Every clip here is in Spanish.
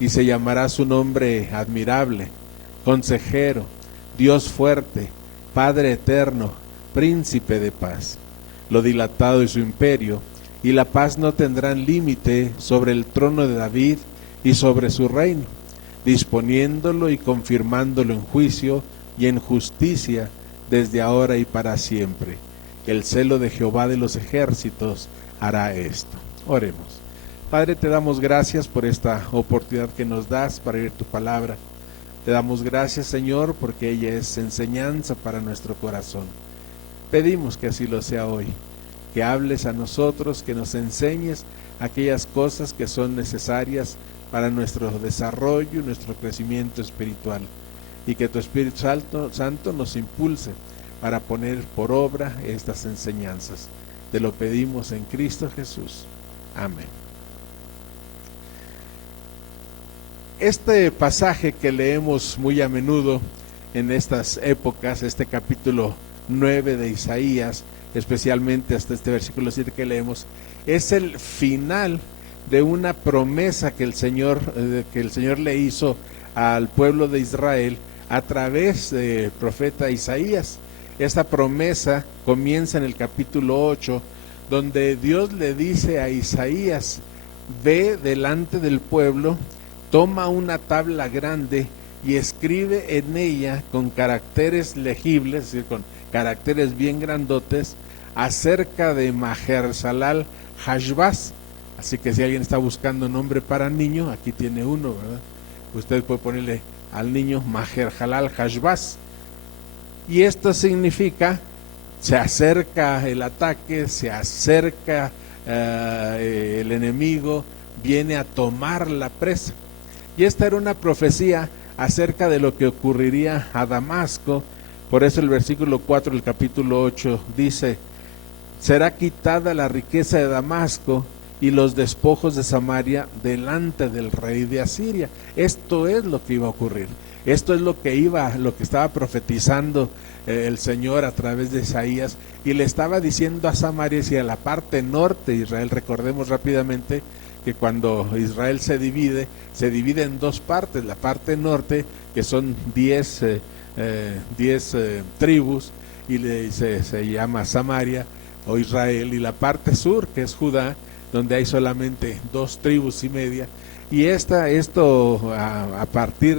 y se llamará su nombre admirable, consejero, Dios fuerte, Padre eterno, príncipe de paz. Lo dilatado de su imperio y la paz no tendrán límite sobre el trono de David y sobre su reino, disponiéndolo y confirmándolo en juicio y en justicia desde ahora y para siempre. El celo de Jehová de los ejércitos hará esto. Oremos. Padre, te damos gracias por esta oportunidad que nos das para oír tu palabra. Te damos gracias, Señor, porque ella es enseñanza para nuestro corazón. Pedimos que así lo sea hoy, que hables a nosotros, que nos enseñes aquellas cosas que son necesarias para nuestro desarrollo y nuestro crecimiento espiritual, y que tu Espíritu Santo nos impulse para poner por obra estas enseñanzas. Te lo pedimos en Cristo Jesús. Amén. Este pasaje que leemos muy a menudo en estas épocas, este capítulo 9 de Isaías, especialmente hasta este versículo 7 que leemos, es el final de una promesa que el Señor le hizo al pueblo de Israel a través del profeta Isaías. Esta promesa comienza en el capítulo 8, donde Dios le dice a Isaías: ve delante del pueblo, toma una tabla grande y escribe en ella con caracteres legibles, es decir, con caracteres bien grandotes, acerca de Maher-Shalal Hashbaz. Así que si alguien está buscando nombre para niño, aquí tiene uno, ¿verdad? Usted puede ponerle al niño Maher-Shalal Hashbaz. Y esto significa, se acerca el ataque, se acerca el enemigo, viene a tomar la presa. Y esta era una profecía acerca de lo que ocurriría a Damasco. Por eso el versículo 4 del capítulo 8 dice: será quitada la riqueza de Damasco y los despojos de Samaria delante del rey de Asiria. Esto es lo que iba a ocurrir. Esto es lo que estaba profetizando el Señor a través de Isaías, y le estaba diciendo a Samaria y a la parte norte de Israel. Recordemos rápidamente que cuando Israel se divide en dos partes: la parte norte, que son 10 tribus, y se llama Samaria o Israel, y la parte sur, que es Judá, donde hay solamente 2 tribus y media. Y esto a partir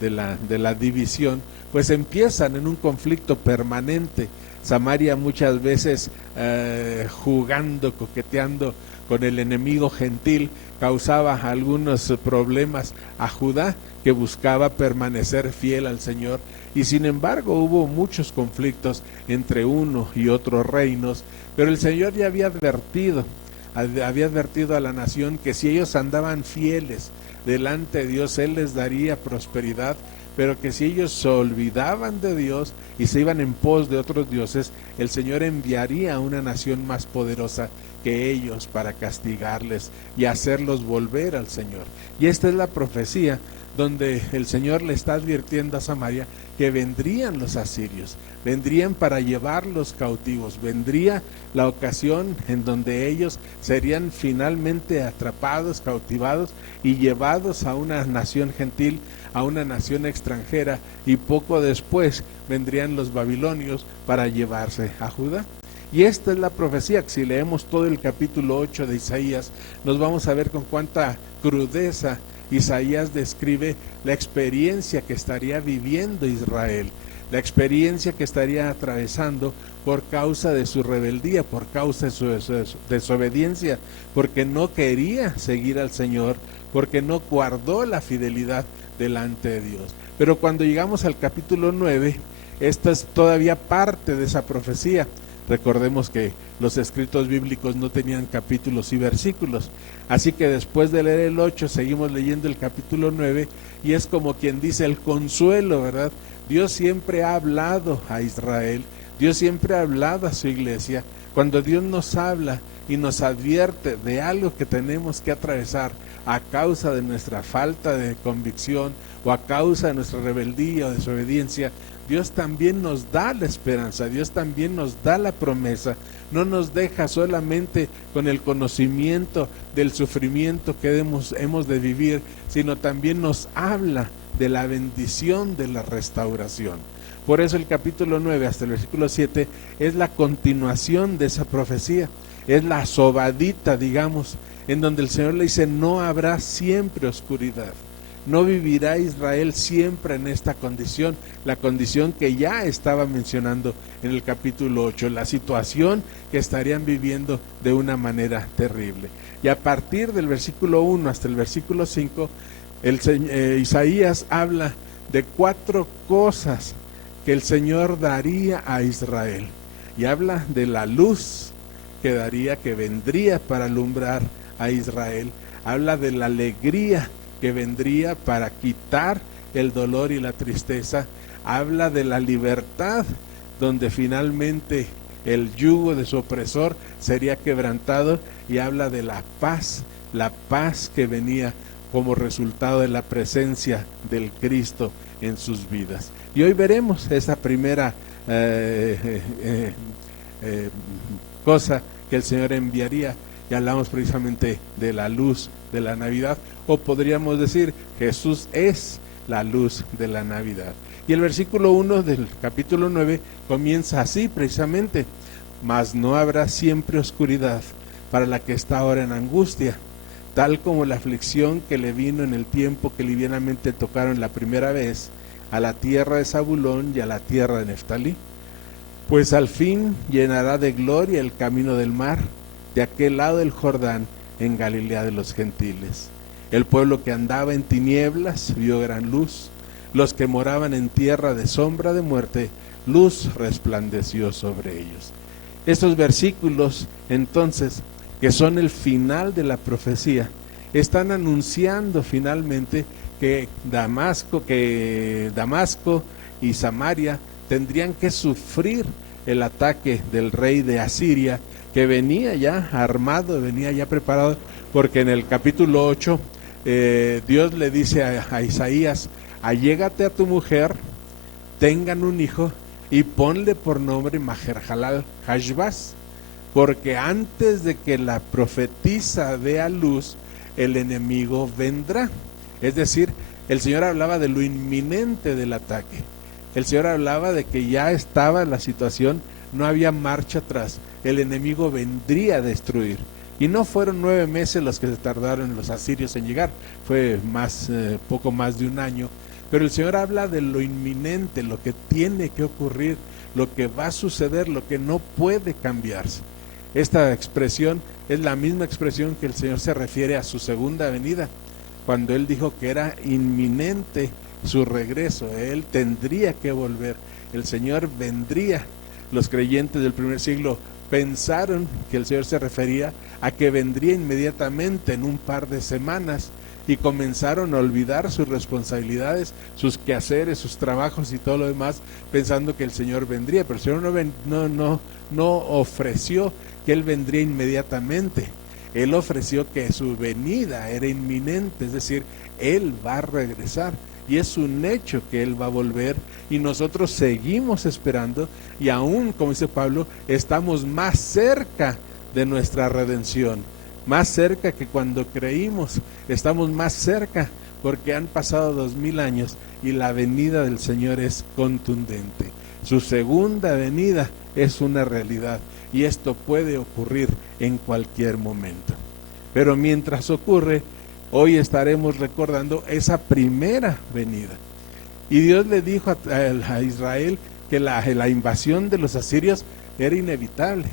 de la división, pues empiezan en un conflicto permanente. Samaria muchas veces jugando, coqueteando con el enemigo gentil, causaba algunos problemas a Judá, que buscaba permanecer fiel al Señor, y sin embargo hubo muchos conflictos entre uno y otros reinos. Pero el Señor ya había advertido a la nación que si ellos andaban fieles delante de Dios, Él les daría prosperidad, pero que si ellos se olvidaban de Dios y se iban en pos de otros dioses, el Señor enviaría a una nación más poderosa que ellos para castigarles y hacerlos volver al Señor. Y esta es la profecía donde el Señor le está advirtiendo a Samaria que vendrían los asirios, vendrían para llevarlos cautivos, vendría la ocasión en donde ellos serían finalmente atrapados, cautivados y llevados a una nación gentil, a una nación extranjera, y poco después vendrían los babilonios para llevarse a Judá. Y esta es la profecía, que si leemos todo el capítulo 8 de Isaías, nos vamos a ver con cuánta crudeza Isaías describe la experiencia que estaría viviendo Israel, la experiencia que estaría atravesando por causa de su rebeldía, por causa de su desobediencia, porque no quería seguir al Señor, porque no guardó la fidelidad delante de Dios. Pero cuando llegamos al capítulo 9, esta es todavía parte de esa profecía. Recordemos que los escritos bíblicos no tenían capítulos y versículos, así que después de leer el 8 seguimos leyendo el capítulo 9, y es como quien dice el consuelo, ¿verdad? Dios siempre ha hablado a Israel, Dios siempre ha hablado a su iglesia. Cuando Dios nos habla y nos advierte de algo que tenemos que atravesar a causa de nuestra falta de convicción o a causa de nuestra rebeldía o desobediencia, Dios también nos da la esperanza, Dios también nos da la promesa, no nos deja solamente con el conocimiento del sufrimiento que hemos de vivir, sino también nos habla de la bendición de la restauración. Por eso el capítulo 9 hasta el versículo 7 es la continuación de esa profecía, es la sobadita, digamos, en donde el Señor le dice: no habrá siempre oscuridad. No vivirá Israel siempre en esta condición, la condición que ya estaba mencionando en el capítulo 8, la situación que estarían viviendo de una terrible. Y a partir del versículo 1 hasta el versículo 5, Isaías habla de 4 cosas que el Señor daría a Israel. Y habla de la luz que daría, que vendría para alumbrar a Israel. Habla de la alegría que vendría para quitar el dolor y la tristeza. Habla de la libertad, donde finalmente el yugo de su opresor sería quebrantado, y habla de la paz que venía como resultado de la presencia del Cristo en sus vidas. Y hoy veremos esa primera cosa que el Señor enviaría. Y hablamos precisamente de la luz de la Navidad, o podríamos decir, Jesús es la luz de la Navidad. Y el versículo 1 del capítulo 9 comienza así precisamente: mas no habrá siempre oscuridad para la que está ahora en angustia, tal como la aflicción que le vino en el tiempo que livianamente tocaron la primera vez a la tierra de Zabulón y a la tierra de Neftalí. Pues al fin llenará de gloria el camino del mar, de aquel lado del Jordán, en Galilea de los gentiles. El pueblo que andaba en tinieblas vio gran luz, los que moraban en tierra de sombra de muerte, luz resplandeció sobre ellos. Estos versículos, entonces, que son el final de la profecía, están anunciando finalmente que Damasco y Samaria tendrían que sufrir el ataque del rey de Asiria, que venía ya armado, venía ya preparado, porque en el capítulo 8 Dios le dice a Isaías: allégate a tu mujer, tengan un hijo y ponle por nombre Maher-Jalal Hashbaz, porque antes de que la profetisa dé a luz, el enemigo vendrá. Es decir, el Señor hablaba de lo inminente del ataque. El Señor hablaba de que ya estaba la situación, no había marcha atrás. El enemigo vendría a destruir. Y no fueron 9 meses los que se tardaron los asirios en llegar, fue poco más de un año. Pero el Señor habla de lo inminente, lo que tiene que ocurrir, lo que va a suceder, lo que no puede cambiarse. Esta expresión es la misma expresión que el Señor se refiere a su segunda venida, cuando Él dijo que era inminente su regreso. Él tendría que volver, el Señor vendría. Los creyentes del primer siglo pensaron que el Señor se refería a que vendría inmediatamente en un par de semanas, y comenzaron a olvidar sus responsabilidades, sus quehaceres, sus trabajos y todo lo demás, pensando que el Señor vendría. Pero el Señor no ofreció que Él vendría inmediatamente. Él ofreció que su venida era inminente, es decir, Él va a regresar. Y es un hecho que Él va a volver, y nosotros seguimos esperando, y aún, como dice Pablo, estamos más cerca de nuestra redención, más cerca que cuando creímos. Estamos más cerca porque han pasado 2000 años y la venida del Señor es contundente. Su segunda venida es una realidad, y esto puede ocurrir en cualquier momento. Pero mientras ocurre, hoy estaremos recordando esa primera venida. Y Dios le dijo a Israel que la invasión de los asirios era inevitable,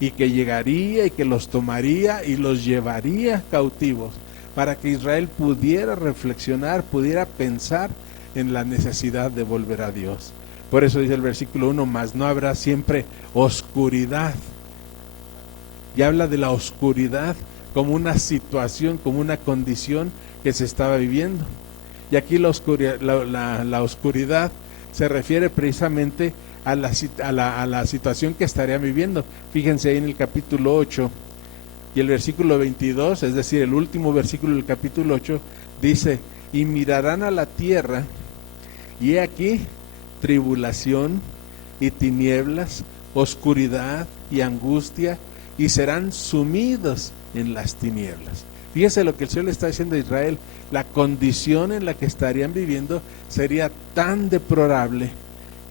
y que llegaría y que los tomaría y los llevaría cautivos, para que Israel pudiera reflexionar, pudiera pensar en la necesidad de volver a Dios. Por eso dice el versículo 1, mas no habrá siempre oscuridad. Y habla de la oscuridad como una situación, como una condición que se estaba viviendo. Y aquí la oscuridad se refiere precisamente a la situación que estarían viviendo. Fíjense ahí en el capítulo 8 y el versículo 22, es decir, el último versículo del capítulo 8, dice: y mirarán a la tierra, y he aquí tribulación y tinieblas, oscuridad y angustia, y serán sumidos en las tinieblas. Fíjese lo que el Señor le está diciendo a Israel: la condición en la que estarían viviendo sería tan deplorable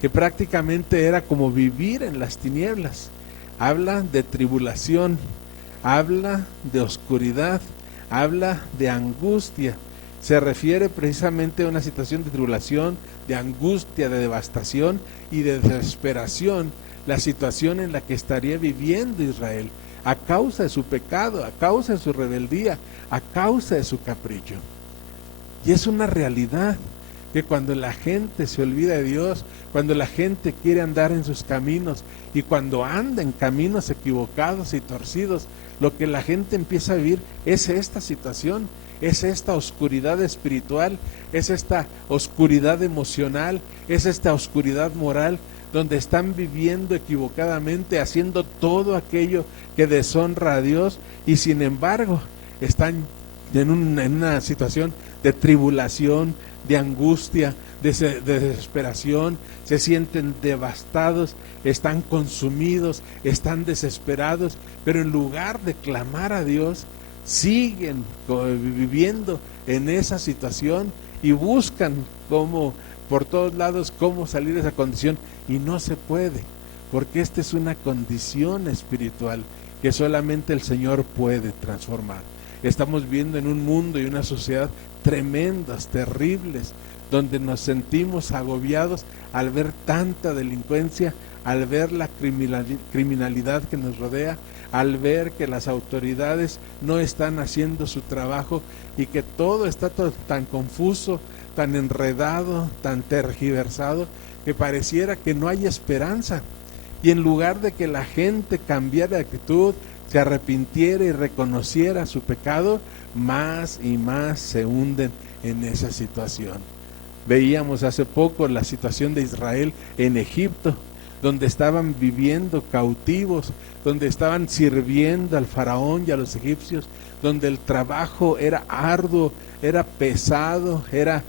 que prácticamente era como vivir en las tinieblas. Habla de tribulación, habla de oscuridad, habla de angustia. Se refiere precisamente a una situación de tribulación, de angustia, de devastación y de desesperación, la situación en la que estaría viviendo Israel a causa de su pecado, a causa de su rebeldía, a causa de su capricho. Y es una realidad que cuando la gente se olvida de Dios, cuando la gente quiere andar en sus caminos y cuando anda en caminos equivocados y torcidos, lo que la gente empieza a vivir es esta situación, es esta oscuridad espiritual, es esta oscuridad emocional, es esta oscuridad moral, donde están viviendo equivocadamente, haciendo todo aquello que deshonra a Dios, y sin embargo están en una situación de tribulación, de angustia, de desesperación, se sienten devastados, están consumidos, están desesperados, pero en lugar de clamar a Dios, siguen viviendo en esa situación y buscan cómo, por todos lados, cómo salir de esa condición, y no se puede, porque esta es una condición espiritual que solamente el Señor puede transformar. Estamos viviendo en un mundo y una sociedad tremendas, terribles, donde nos sentimos agobiados al ver tanta delincuencia, al ver la criminalidad que nos rodea, al ver que las autoridades no están haciendo su trabajo y que todo está tan confuso, tan enredado, tan tergiversado, que pareciera que no hay esperanza. Y en lugar de que la gente cambiara de actitud, se arrepintiera y reconociera su pecado, más y más se hunden en esa situación. Veíamos hace poco la situación de Israel en Egipto, donde estaban viviendo cautivos, donde estaban sirviendo al faraón y a los egipcios, donde el trabajo era arduo, era pesado, era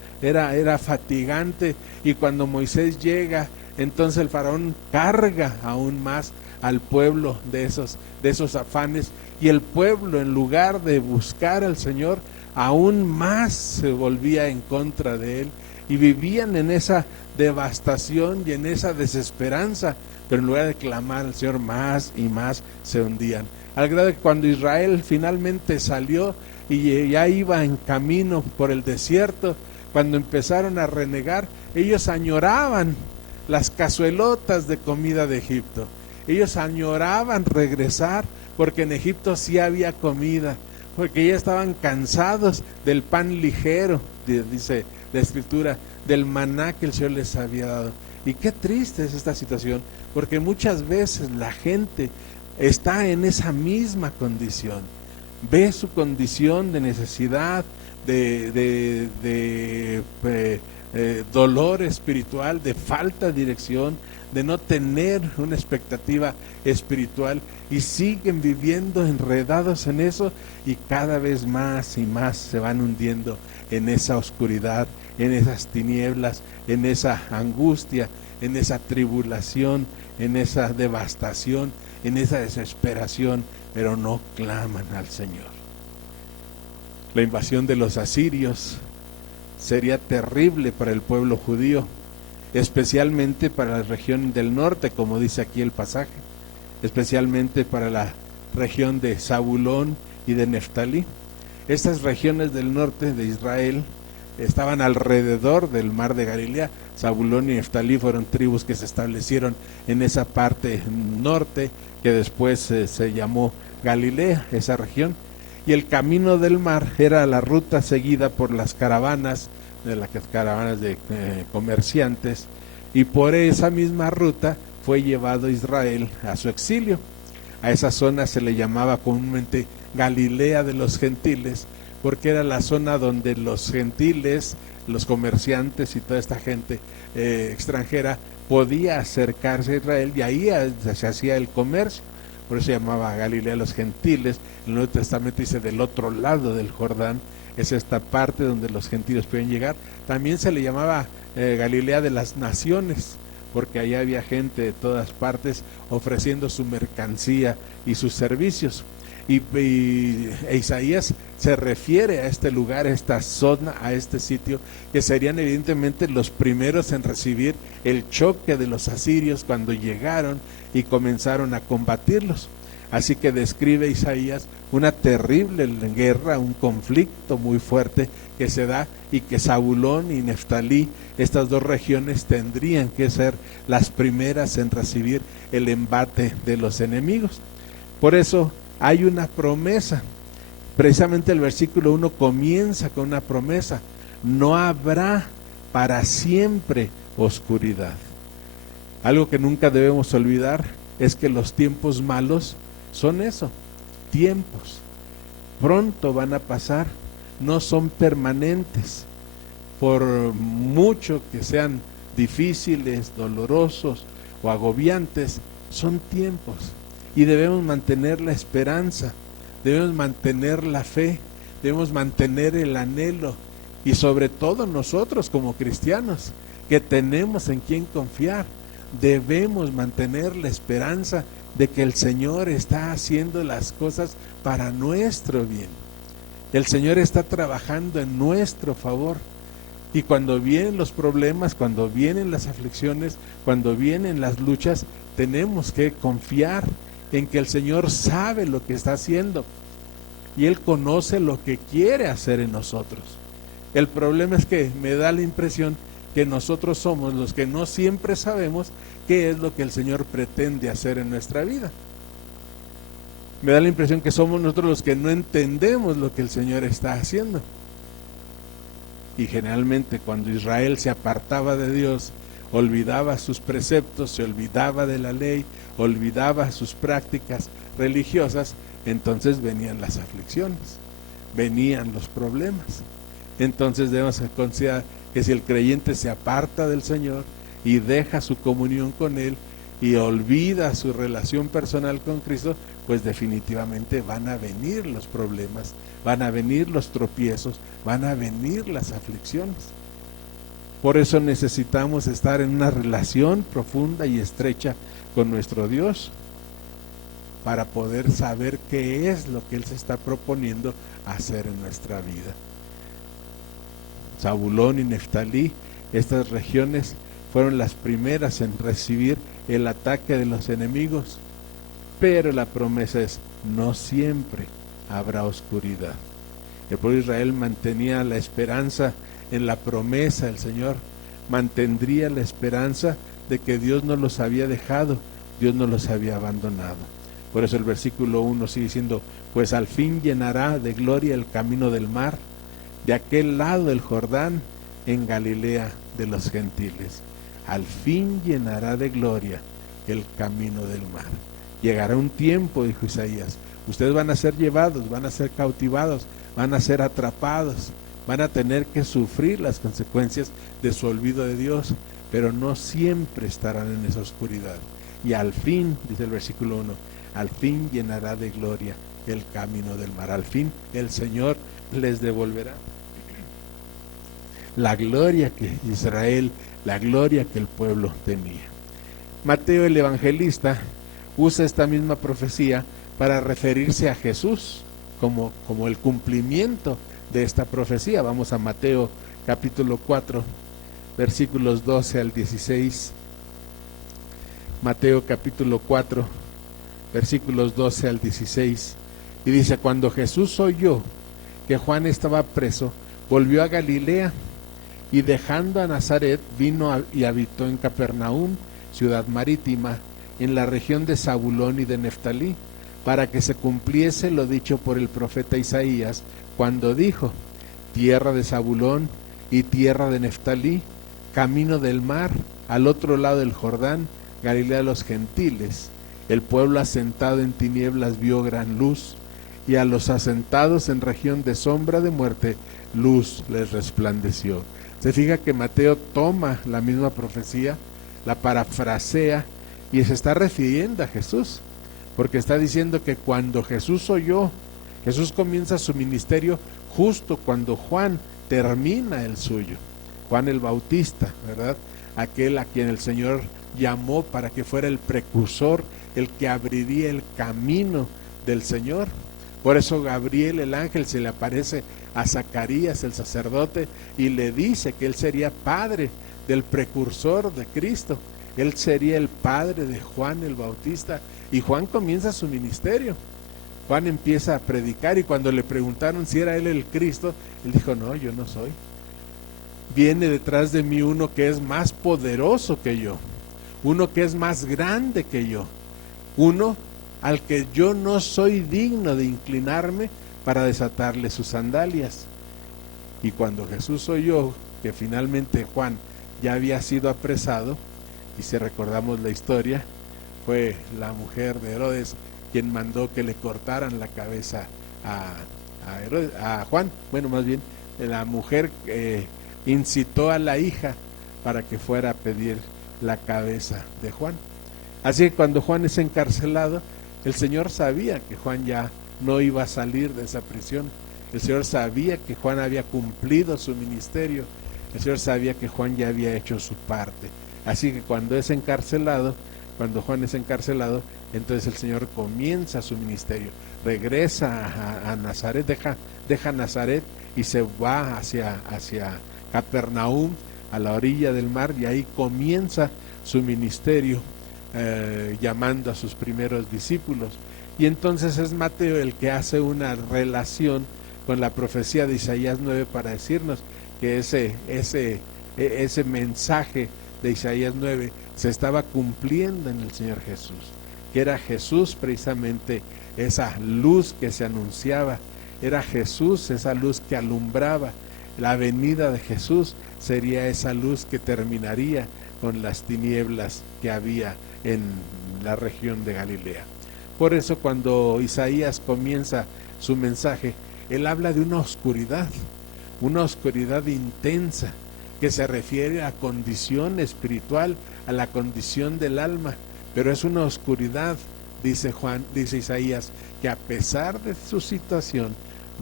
fatigante, y cuando Moisés llega, entonces el faraón carga aún más al pueblo de esos afanes, y el pueblo, en lugar de buscar al Señor, aún más se volvía en contra de él, y vivían en esa devastación y en esa desesperanza, pero en lugar de clamar al Señor, más y más se hundían. Al grado de que cuando Israel finalmente salió y ya iba en camino por el desierto, cuando empezaron a renegar, ellos añoraban las cazuelotas de comida de Egipto. Ellos añoraban regresar, porque en Egipto sí había comida, porque ya estaban cansados del pan ligero, dice la Escritura, del maná que el Señor les había dado. Y qué triste es esta situación, porque muchas veces la gente está en esa misma condición, ve su condición de necesidad, de dolor espiritual, de falta de dirección, de no tener una expectativa espiritual, y siguen viviendo enredados en eso, y cada vez más y más se van hundiendo en esa oscuridad, en esas tinieblas, en esa angustia, en esa tribulación, en esa devastación, en esa desesperación, pero no claman al Señor. La invasión de los asirios sería terrible para el pueblo judío, especialmente para la región del norte, como dice aquí el pasaje, especialmente para la región de Zabulón y de Neftalí. Estas regiones del norte de Israel estaban alrededor del mar de Galilea. Zabulón y Neftalí fueron tribus que se establecieron en esa parte norte, que después se llamó Galilea, esa región. Y el camino del mar era la ruta seguida por las caravanas, de comerciantes, y por esa misma ruta fue llevado Israel a su exilio. A esa zona se le llamaba comúnmente Galilea de los Gentiles, porque era la zona donde los gentiles, los comerciantes y toda esta gente extranjera podía acercarse a Israel y ahí se hacía el comercio. Por eso se llamaba Galilea de los gentiles. El Nuevo Testamento dice del otro lado del Jordán, es esta parte donde los gentiles pueden llegar. También se le llamaba Galilea de las naciones, porque allá había gente de todas partes ofreciendo su mercancía y sus servicios. Y Isaías se refiere a este lugar, a esta zona, a este sitio, que serían evidentemente los primeros en recibir el choque de los asirios cuando llegaron y comenzaron a combatirlos. Así que describe Isaías una terrible guerra, un conflicto muy fuerte que se da, y que Zabulón y Neftalí, estas dos regiones, tendrían que ser las primeras en recibir el embate de los enemigos. Por eso hay una promesa. Precisamente el versículo 1 comienza con una promesa: no habrá para siempre oscuridad. Algo que nunca debemos olvidar es que los tiempos malos son eso, tiempos. Pronto van a pasar, no son permanentes. Por mucho que sean difíciles, dolorosos o agobiantes, son tiempos. Y debemos mantener la esperanza, debemos mantener la fe, debemos mantener el anhelo, y sobre todo nosotros como cristianos, que tenemos en quien confiar, debemos mantener la esperanza de que el Señor está haciendo las cosas para nuestro bien. El Señor está trabajando en nuestro favor. Y cuando vienen los problemas, cuando vienen las aflicciones, cuando vienen las luchas, tenemos que confiar en que el Señor sabe lo que está haciendo y Él conoce lo que quiere hacer en nosotros. El problema es que me da la impresión que nosotros somos los que no siempre sabemos qué es lo que el Señor pretende hacer en nuestra vida. Me da la impresión que somos nosotros los que no entendemos lo que el Señor está haciendo. Y generalmente cuando Israel se apartaba de Dios, olvidaba sus preceptos, se olvidaba de la ley, olvidaba sus prácticas religiosas, entonces venían las aflicciones, venían los problemas. Entonces debemos considerar que si el creyente se aparta del Señor y deja su comunión con Él y olvida su relación personal con Cristo, pues definitivamente van a venir los problemas, van a venir los tropiezos, van a venir las aflicciones. Por eso necesitamos estar en una relación profunda y estrecha con nuestro Dios, para poder saber qué es lo que Él se está proponiendo hacer en nuestra vida. Zabulón y Neftalí, estas regiones fueron las primeras en recibir el ataque de los enemigos, pero la promesa es: no siempre habrá oscuridad. El pueblo de Israel mantenía la esperanza en la promesa del Señor, mantendría la esperanza de que Dios no los había dejado, Dios no los había abandonado. Por eso el versículo 1 sigue diciendo: pues al fin llenará de gloria el camino del mar, de aquel lado del Jordán, en Galilea de los gentiles. Al fin llenará de gloria el camino del mar. Llegará un tiempo, dijo Isaías, ustedes van a ser llevados, van a ser cautivados, van a ser atrapados, van a tener que sufrir las consecuencias de su olvido de Dios, pero no siempre estarán en esa oscuridad. Y al fin, dice el versículo 1, al fin llenará de gloria el camino del mar. Al fin el Señor les devolverá la gloria que Israel, la gloria que el pueblo tenía. Mateo el evangelista usa esta misma profecía para referirse a Jesús como el cumplimiento de esta profecía. Vamos a Mateo capítulo 4, versículos 12 al 16. Mateo capítulo 4, versículos 12 al 16. Y dice: cuando Jesús oyó que Juan estaba preso, volvió a Galilea, y dejando a Nazaret vino y habitó en Capernaum, ciudad marítima, en la región de Zabulón y de Neftalí, para que se cumpliese lo dicho por el profeta Isaías, cuando dijo: tierra de Zabulón y tierra de Neftalí, camino del mar, al otro lado del Jordán, Galilea de los gentiles. El pueblo asentado en tinieblas vio gran luz, y a los asentados en región de sombra de muerte, luz les resplandeció. Se fija que Mateo toma la misma profecía, la parafrasea y se está refiriendo a Jesús, porque está diciendo que cuando Jesús comienza su ministerio justo cuando Juan termina el suyo. Juan el Bautista, ¿verdad? Aquel a quien el Señor llamó para que fuera el precursor, el que abriría el camino del Señor. Por eso Gabriel, el ángel, se le aparece a Zacarías, el sacerdote, y le dice que él sería padre del precursor de Cristo. Él sería el padre de Juan el Bautista, y Juan comienza su ministerio. Juan empieza a predicar, y cuando le preguntaron si era él el Cristo, él dijo: no, yo no soy. Viene detrás de mí uno que es más poderoso que yo, uno que es más grande que yo, uno al que yo no soy digno de inclinarme para desatarle sus sandalias. Y cuando Jesús oyó que finalmente Juan ya había sido apresado, y si recordamos la historia, fue la mujer de Herodes quien mandó que le cortaran la cabeza a Juan. Bueno, más bien la mujer incitó a la hija para que fuera a pedir la cabeza de Juan. Así que cuando Juan es encarcelado, el Señor sabía que Juan ya no iba a salir de esa prisión. El Señor sabía que Juan había cumplido su ministerio. El Señor sabía que Juan ya había hecho su parte. Así que cuando Juan es encarcelado, entonces el Señor comienza su ministerio. Regresa a Nazaret, deja Nazaret y se va hacia Capernaum, a la orilla del mar, y ahí comienza su ministerio, llamando a sus primeros discípulos. Y entonces es Mateo el que hace una relación con la profecía de Isaías 9 para decirnos que ese mensaje de Isaías 9 se estaba cumpliendo en el Señor Jesús, que era Jesús precisamente esa luz que se anunciaba, era Jesús esa luz que alumbraba. La venida de Jesús sería esa luz que terminaría con las tinieblas que había en la región de Galilea. Por eso cuando Isaías comienza su mensaje, él habla de una oscuridad intensa, que se refiere a condición espiritual, a la condición del alma, pero es una oscuridad, dice Isaías, que a pesar de su situación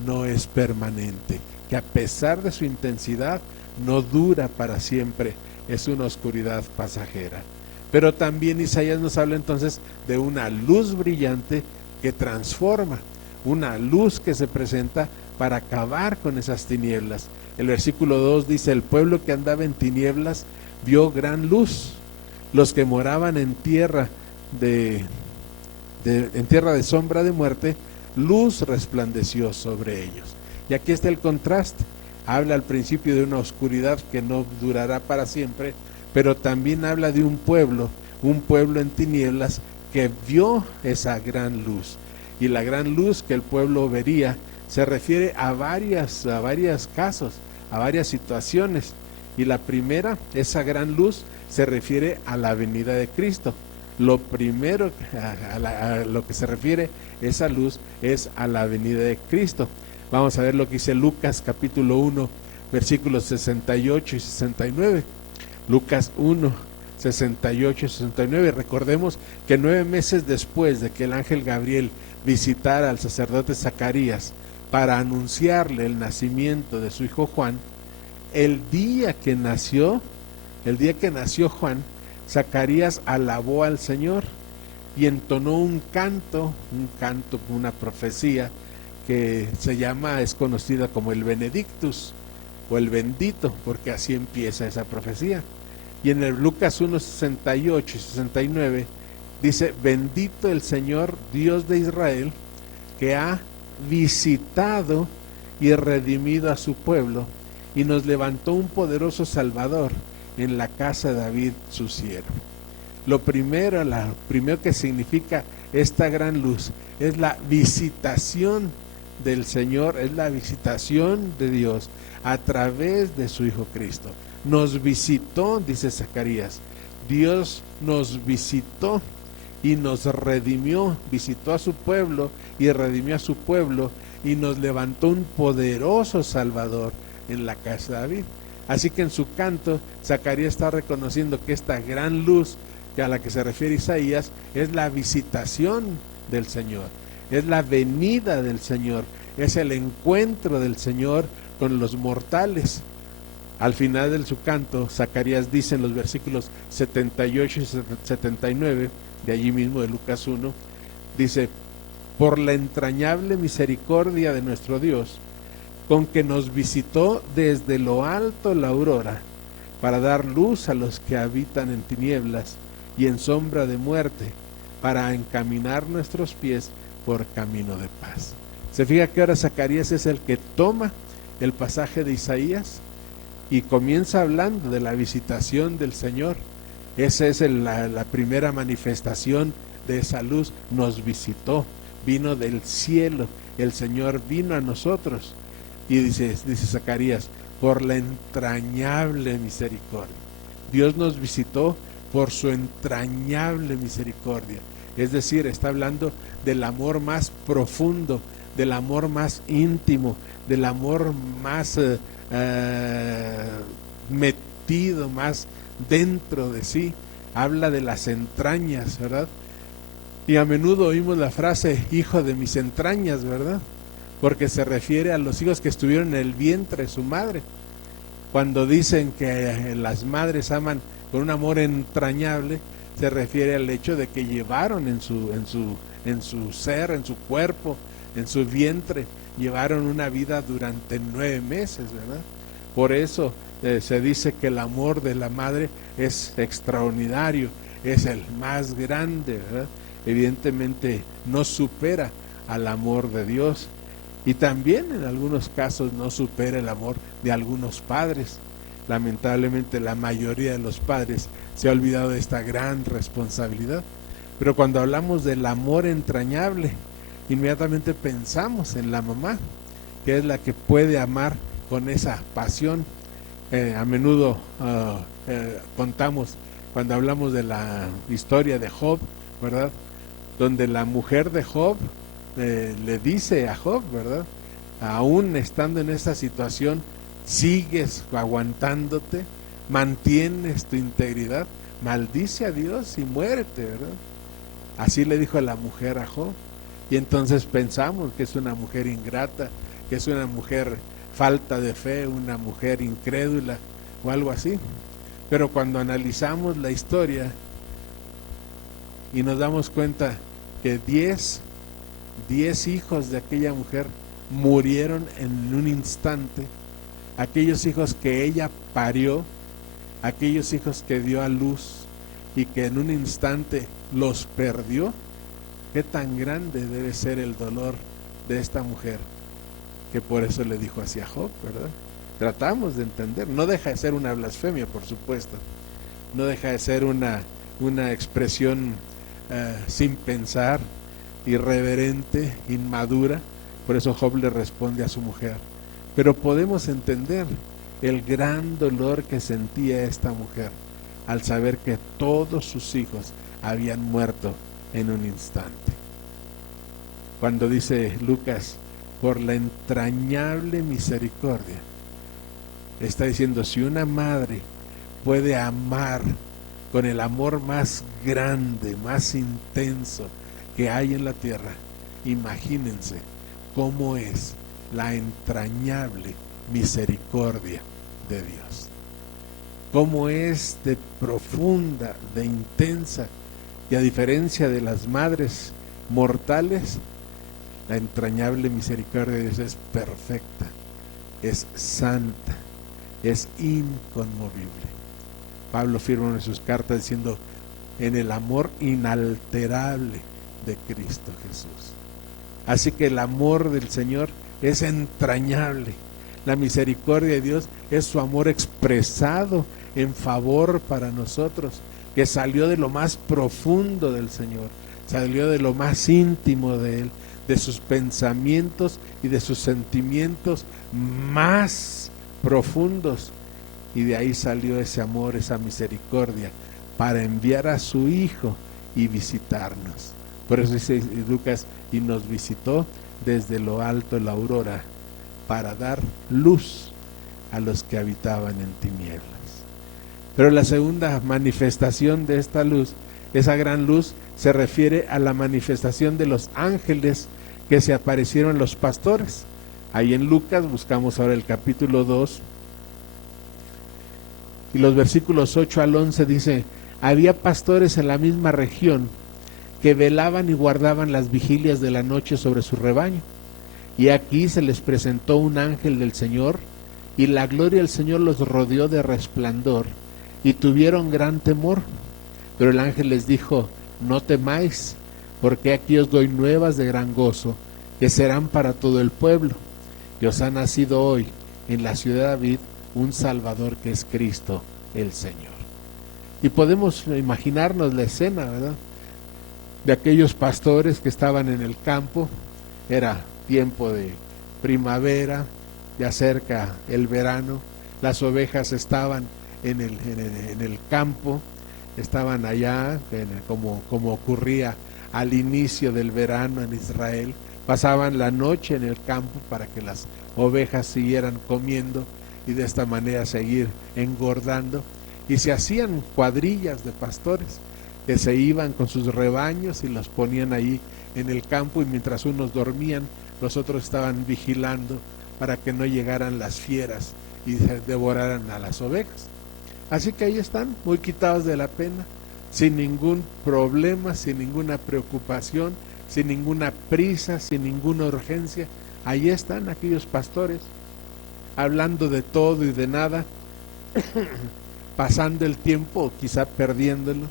no es permanente, que a pesar de su intensidad no dura para siempre, es una oscuridad pasajera. Pero también Isaías nos habla entonces de una luz brillante que transforma, una luz que se presenta para acabar con esas tinieblas. El versículo 2 dice: el pueblo que andaba en tinieblas vio gran luz, los que moraban en tierra de sombra de muerte, luz resplandeció sobre ellos. Y aquí está el contraste. Habla al principio de una oscuridad que no durará para siempre, pero también habla de un pueblo en tinieblas que vio esa gran luz. Y la gran luz que el pueblo vería se refiere a varios casos, a varias situaciones. Y la primera, esa gran luz, se refiere a la venida de Cristo. Lo primero a lo que se refiere esa luz es a la venida de Cristo. Vamos a ver lo que dice Lucas capítulo 1, versículos 68 y 69. Lucas 1, 68 y 69. Recordemos que 9 meses después de que el ángel Gabriel visitara al sacerdote Zacarías para anunciarle el nacimiento de su hijo Juan, el día que nació Juan, Zacarías alabó al Señor y entonó un canto, una profecía que es conocida como el Benedictus o el bendito, porque así empieza esa profecía. Y en el Lucas 1, 68 y 69 dice: bendito el Señor Dios de Israel, que ha visitado y redimido a su pueblo, y nos levantó un poderoso Salvador en la casa de David su siervo. Lo primero que significa esta gran luz es la visitación del Señor, es la visitación de Dios a través de su Hijo Cristo. Nos visitó, dice Zacarías, Dios nos visitó y nos redimió, visitó a su pueblo y redimió a su pueblo y nos levantó un poderoso Salvador en la casa de David. Así que en su canto, Zacarías está reconociendo que esta gran luz a la que se refiere Isaías es la visitación del Señor, es la venida del Señor, es el encuentro del Señor con los mortales. Al final de su canto, Zacarías dice en los versículos 78 y 79, de allí mismo de Lucas 1, dice: por la entrañable misericordia de nuestro Dios, con que nos visitó desde lo alto la aurora, para dar luz a los que habitan en tinieblas y en sombra de muerte, para encaminar nuestros pies por camino de paz. Se fija que ahora Zacarías es el que toma el pasaje de Isaías y comienza hablando de la visitación del Señor. Esa es la primera manifestación de esa luz. Nos visitó, vino del cielo, el Señor vino a nosotros. Y dice Zacarías, por la entrañable misericordia. Dios nos visitó por su entrañable misericordia. Es decir, está hablando del amor más profundo, del amor más íntimo, del amor más metido, más dentro de sí. Habla de las entrañas, ¿verdad? Y a menudo oímos la frase, hijo de mis entrañas, ¿verdad? Porque se refiere a los hijos que estuvieron en el vientre de su madre. Cuando dicen que las madres aman con un amor entrañable, se refiere al hecho de que llevaron en su ser, en su cuerpo, en su vientre, llevaron una vida durante 9 meses, ¿verdad? Por eso se dice que el amor de la madre es extraordinario, es el más grande, ¿verdad? Evidentemente no supera al amor de Dios. Y también en algunos casos no supera el amor de algunos padres. Lamentablemente la mayoría de los padres se ha olvidado de esta gran responsabilidad. Pero cuando hablamos del amor entrañable, inmediatamente pensamos en la mamá, que es la que puede amar con esa pasión. A menudo contamos cuando hablamos de la historia de Job, ¿verdad? Donde la mujer de Job le dice a Job, ¿verdad? Aún estando en esta situación, sigues aguantándote, mantienes tu integridad, maldice a Dios y muérete, ¿verdad? Así le dijo la mujer a Job. Y entonces pensamos que es una mujer ingrata, que es una mujer falta de fe, una mujer incrédula o algo así. Pero cuando analizamos la historia y nos damos cuenta que 10 hijos de aquella mujer murieron en un instante, aquellos hijos que ella parió, aquellos hijos que dio a luz y que en un instante los perdió, qué tan grande debe ser el dolor de esta mujer, que por eso le dijo así a Job, ¿verdad? Tratamos de entender, no deja de ser una blasfemia, por supuesto, no deja de ser una expresión sin pensar, irreverente, inmadura. Por eso Job le responde a su mujer. Pero podemos entender el gran dolor que sentía esta mujer al saber que todos sus hijos habían muerto en un instante. Cuando dice Lucas, por la entrañable misericordia, está diciendo, si una madre puede amar con el amor más grande, más intenso que hay en la tierra, imagínense cómo es la entrañable misericordia de Dios. Cómo es de profunda, de intensa, y a diferencia de las madres mortales, la entrañable misericordia de Dios es perfecta, es santa, es inconmovible. Pablo firma en sus cartas diciendo, en el amor inalterable de Cristo Jesús. Así que el amor del Señor es entrañable. La misericordia de Dios es su amor expresado en favor para nosotros, que salió de lo más profundo del Señor, salió de lo más íntimo de Él, de sus pensamientos y de sus sentimientos más profundos. Y de ahí salió ese amor, esa misericordia, para enviar a su Hijo y visitarnos. Por eso dice Lucas, y nos visitó desde lo alto la aurora, para dar luz a los que habitaban en tinieblas. Pero la segunda manifestación de esta luz, esa gran luz, se refiere a la manifestación de los ángeles que se aparecieron a los pastores. Ahí en Lucas, buscamos ahora el capítulo 2, y los versículos 8 al 11 dice: había pastores en la misma región que velaban y guardaban las vigilias de la noche sobre su rebaño. Y aquí se les presentó un ángel del Señor, y la gloria del Señor los rodeó de resplandor, y tuvieron gran temor. Pero el ángel les dijo: no temáis, porque aquí os doy nuevas de gran gozo, que serán para todo el pueblo, que os ha nacido hoy en la ciudad de David un Salvador, que es Cristo el Señor. Y podemos imaginarnos la escena, ¿verdad?, de aquellos pastores que estaban en el campo. Era tiempo de primavera, ya cerca el verano, las ovejas estaban en el campo, estaban allá, como ocurría al inicio del verano en Israel, pasaban la noche en el campo para que las ovejas siguieran comiendo y de esta manera seguir engordando, y se hacían cuadrillas de pastores que se iban con sus rebaños y los ponían ahí en el campo, y mientras unos dormían, los otros estaban vigilando para que no llegaran las fieras y se devoraran a las ovejas. Así que ahí están, muy quitados de la pena, sin ningún problema, sin ninguna preocupación, sin ninguna prisa, sin ninguna urgencia. Ahí están aquellos pastores, hablando de todo y de nada, pasando el tiempo o quizá perdiéndolo.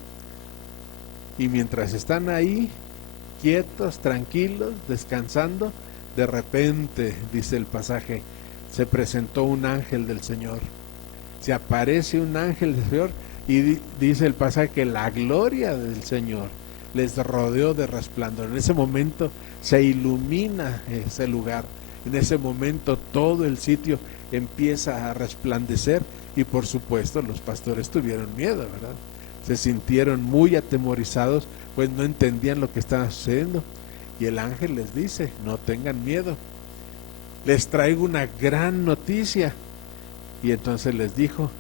Y mientras están ahí, quietos, tranquilos, descansando, de repente, dice el pasaje, se presentó un ángel del Señor. Se aparece un ángel del Señor, y dice el pasaje que la gloria del Señor les rodeó de resplandor. En ese momento se ilumina ese lugar. En ese momento todo el sitio empieza a resplandecer, y por supuesto los pastores tuvieron miedo, ¿verdad? Se sintieron muy atemorizados, pues no entendían lo que estaba sucediendo. Y el ángel les dice: no tengan miedo, les traigo una gran noticia. Y entonces les dijo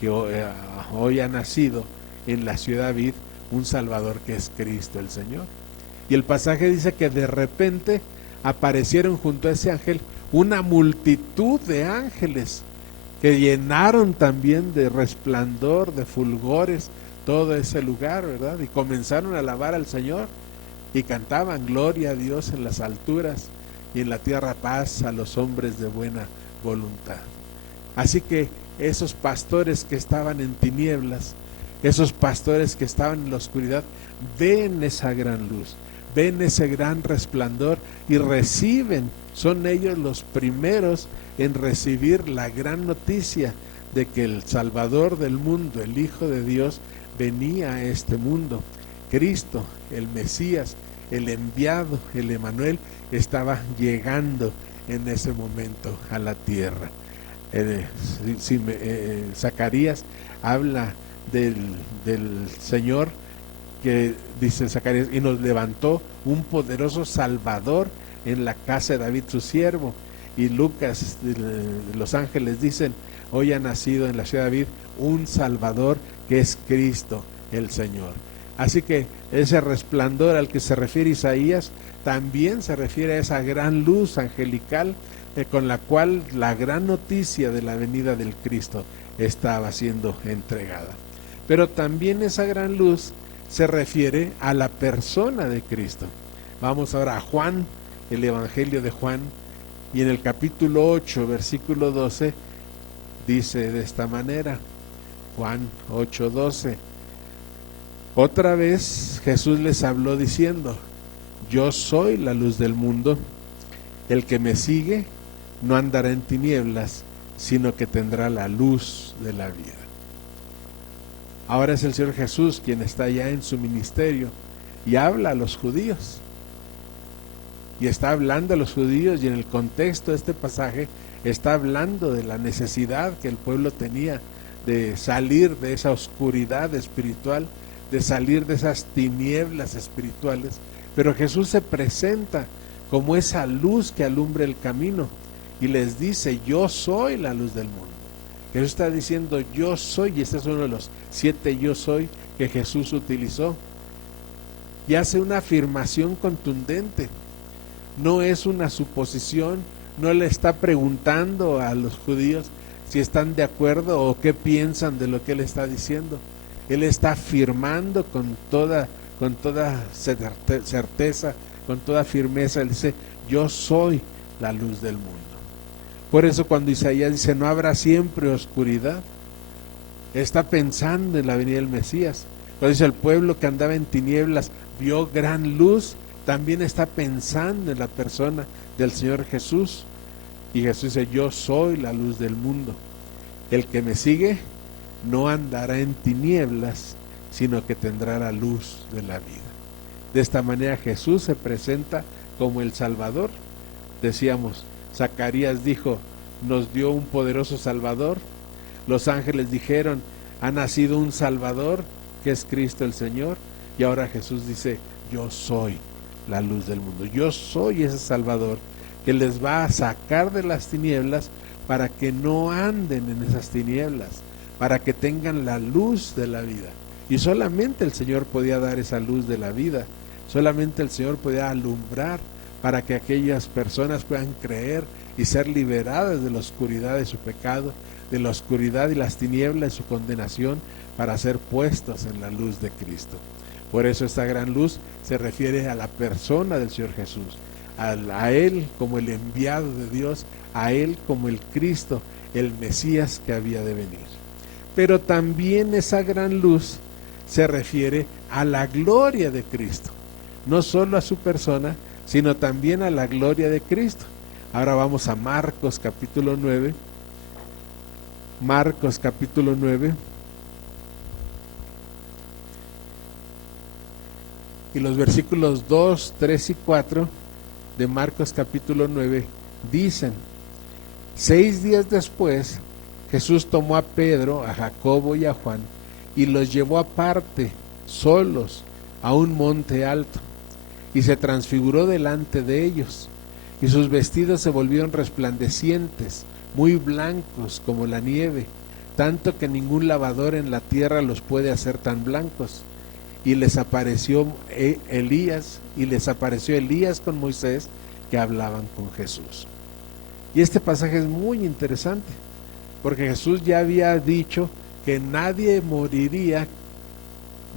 que hoy ha nacido en la ciudad de David un Salvador, que es Cristo el Señor. Y el pasaje dice que de repente aparecieron junto a ese ángel una multitud de ángeles que llenaron también de resplandor, de fulgores, todo ese lugar, ¿verdad? Y comenzaron a alabar al Señor y cantaban: gloria a Dios en las alturas y en la tierra paz a los hombres de buena voluntad. Así que esos pastores que estaban en tinieblas, esos pastores que estaban en la oscuridad, ven esa gran luz, ven ese gran resplandor y reciben. Son ellos los primeros en recibir la gran noticia de que el Salvador del mundo, el Hijo de Dios, venía a este mundo. Cristo, el Mesías, el enviado, el Emanuel, estaba llegando en ese momento a la tierra. Zacarías habla del Señor, que dice Zacarías: y nos levantó un poderoso Salvador en la casa de David su siervo. Y Lucas, los ángeles dicen: hoy ha nacido en la ciudad de David un Salvador, que es Cristo el Señor. Así que ese resplandor al que se refiere Isaías también se refiere a esa gran luz angelical con la cual la gran noticia de la venida del Cristo estaba siendo entregada. Pero también esa gran luz se refiere a la persona de Cristo. Vamos ahora a Juan, el Evangelio de Juan, y en el capítulo 8, versículo 12, dice de esta manera, Juan 8:12: otra vez Jesús les habló diciendo: yo soy la luz del mundo, el que me sigue no andará en tinieblas, sino que tendrá la luz de la vida. Ahora es el Señor Jesús quien está ya en su ministerio y habla a los judíos. Y está hablando a los judíos, y en el contexto de este pasaje está hablando de la necesidad que el pueblo tenía de salir de esa oscuridad espiritual, de salir de esas tinieblas espirituales. Pero Jesús se presenta como esa luz que alumbra el camino. y les dice: yo soy la luz del mundo. Jesús está diciendo: yo soy, y este es uno de los 7 yo soy que Jesús utilizó. Y hace una afirmación contundente. No es una suposición, no le está preguntando a los judíos si están de acuerdo o qué piensan de lo que él está diciendo. Él está afirmando con toda certeza, con toda firmeza. Él dice: yo soy la luz del mundo. Por eso cuando Isaías dice: no habrá siempre oscuridad, está pensando en la venida del Mesías. Cuando dice: el pueblo que andaba en tinieblas vio gran luz, también está pensando en la persona del Señor Jesús. Y Jesús dice: yo soy la luz del mundo. El que me sigue no andará en tinieblas, sino que tendrá la luz de la vida. De esta manera Jesús se presenta como el Salvador. Decíamos, Zacarías dijo: nos dio un poderoso Salvador. Los ángeles dijeron: ha nacido un Salvador, que es Cristo el Señor. Y ahora Jesús dice: yo soy la luz del mundo. Yo soy ese Salvador que les va a sacar de las tinieblas para que no anden en esas tinieblas, para que tengan la luz de la vida. Y solamente el Señor podía dar esa luz de la vida, solamente el Señor podía alumbrar para que aquellas personas puedan creer y ser liberadas de la oscuridad de su pecado, de la oscuridad y las tinieblas de su condenación, para ser puestos en la luz de Cristo. Por eso esta gran luz se refiere a la persona del Señor Jesús, a Él como el enviado de Dios, a Él como el Cristo, el Mesías que había de venir. Pero también esa gran luz se refiere a la gloria de Cristo, no solo a su persona, sino también a la gloria de Cristo. Ahora vamos a Marcos capítulo 9. Marcos capítulo 9. Y los versículos 2, 3 y 4 de Marcos capítulo 9 dicen: 6 días después, Jesús tomó a Pedro, a Jacobo y a Juan, y los llevó aparte, solos, a un monte alto, y se transfiguró delante de ellos, y sus vestidos se volvieron resplandecientes, muy blancos como la nieve, tanto que ningún lavador en la tierra los puede hacer tan blancos. Y les apareció Elías con Moisés, que hablaban con Jesús. Y este pasaje es muy interesante, porque Jesús ya había dicho que nadie moriría,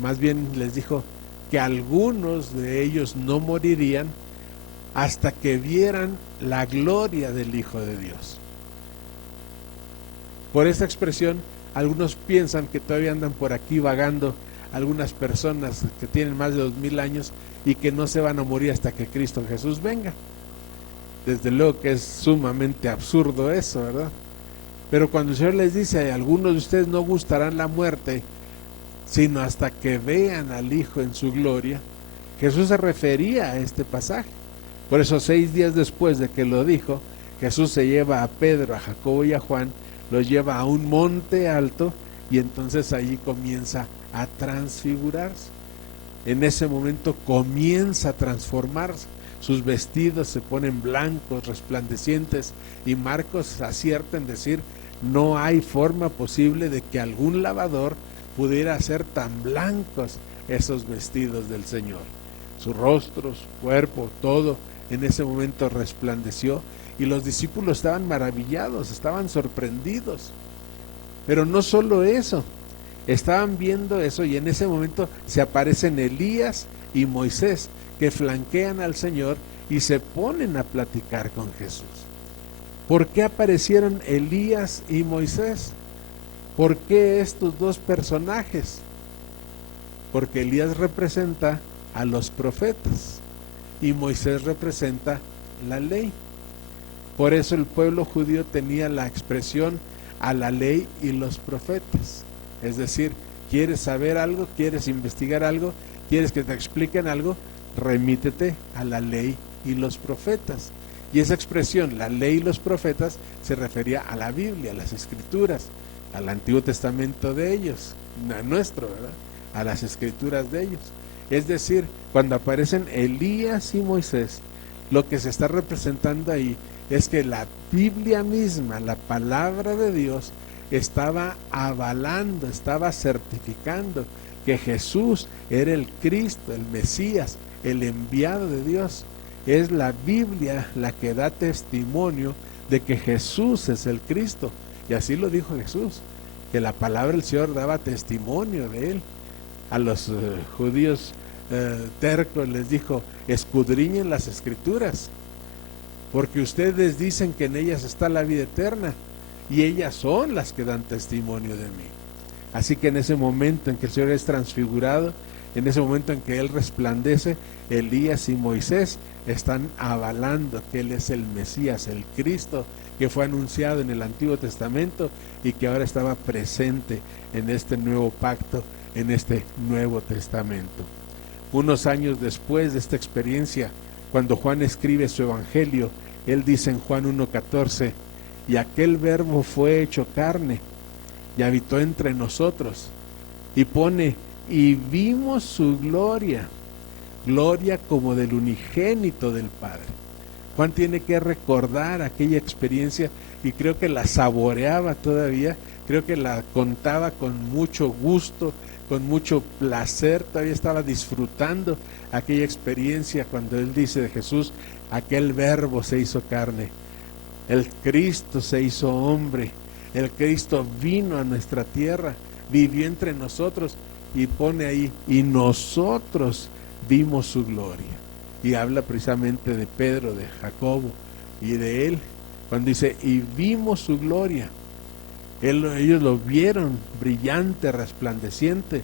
más bien les dijo que algunos de ellos no morirían hasta que vieran la gloria del Hijo de Dios. Por esta expresión, algunos piensan que todavía andan por aquí vagando algunas personas que tienen más de 2000 años y que no se van a morir hasta que Cristo Jesús venga. Desde luego que es sumamente absurdo eso, ¿verdad? Pero cuando el Señor les dice: algunos de ustedes no gustarán la muerte, sino hasta que vean al Hijo en su gloria, Jesús se refería a este pasaje. Por eso 6 días después de que lo dijo, Jesús se lleva a Pedro, a Jacobo y a Juan, los lleva a un monte alto, y entonces allí comienza a transfigurarse. En ese momento comienza a transformarse. Sus vestidos se ponen blancos, resplandecientes, y Marcos acierta en decir: no hay forma posible de que algún lavador pudiera hacer tan blancos esos vestidos del Señor. Su rostro, su cuerpo, todo en ese momento resplandeció, y los discípulos estaban maravillados, estaban sorprendidos. Pero no solo eso, estaban viendo eso, y en ese momento se aparecen Elías y Moisés, que flanquean al Señor y se ponen a platicar con Jesús. ¿Por qué aparecieron Elías y Moisés? ¿Por qué estos dos personajes? Porque Elías representa a los profetas y Moisés representa la ley. Por eso el pueblo judío tenía la expresión a la ley y los profetas. Es decir, ¿quieres saber algo? ¿Quieres investigar algo? ¿Quieres que te expliquen algo? Remítete a la ley y los profetas. Y esa expresión, la ley y los profetas, se refería a la Biblia, a las Escrituras, al Antiguo Testamento de ellos, a nuestro, ¿verdad? A las Escrituras de ellos. Es decir, cuando aparecen Elías y Moisés, lo que se está representando ahí es que la Biblia misma, la palabra de Dios, estaba avalando, estaba certificando que Jesús era el Cristo, el Mesías, el enviado de Dios. Es la Biblia la que da testimonio de que Jesús es el Cristo. Y así lo dijo Jesús, que la palabra del Señor daba testimonio de él. A los judíos tercos les dijo: escudriñen las Escrituras, porque ustedes dicen que en ellas está la vida eterna, y ellas son las que dan testimonio de mí. Así que en ese momento en que el Señor es transfigurado, en ese momento en que Él resplandece, Elías y Moisés están avalando que Él es el Mesías, el Cristo, que fue anunciado en el Antiguo Testamento y que ahora estaba presente en este nuevo pacto, en este Nuevo Testamento. Unos años después de esta experiencia, cuando Juan escribe su Evangelio, él dice en Juan 1:14: y aquel Verbo fue hecho carne y habitó entre nosotros, y pone: y vimos su gloria, gloria como del unigénito del Padre. Juan tiene que recordar aquella experiencia y creo que la saboreaba todavía, creo que la contaba con mucho gusto, con mucho placer, todavía estaba disfrutando aquella experiencia cuando él dice de Jesús: aquel Verbo se hizo carne, el Cristo se hizo hombre, el Cristo vino a nuestra tierra, vivió entre nosotros, y pone ahí: y nosotros vimos su gloria. Y habla precisamente de Pedro, de Jacobo y de él, cuando dice: y vimos su gloria. Ellos lo vieron brillante, resplandeciente.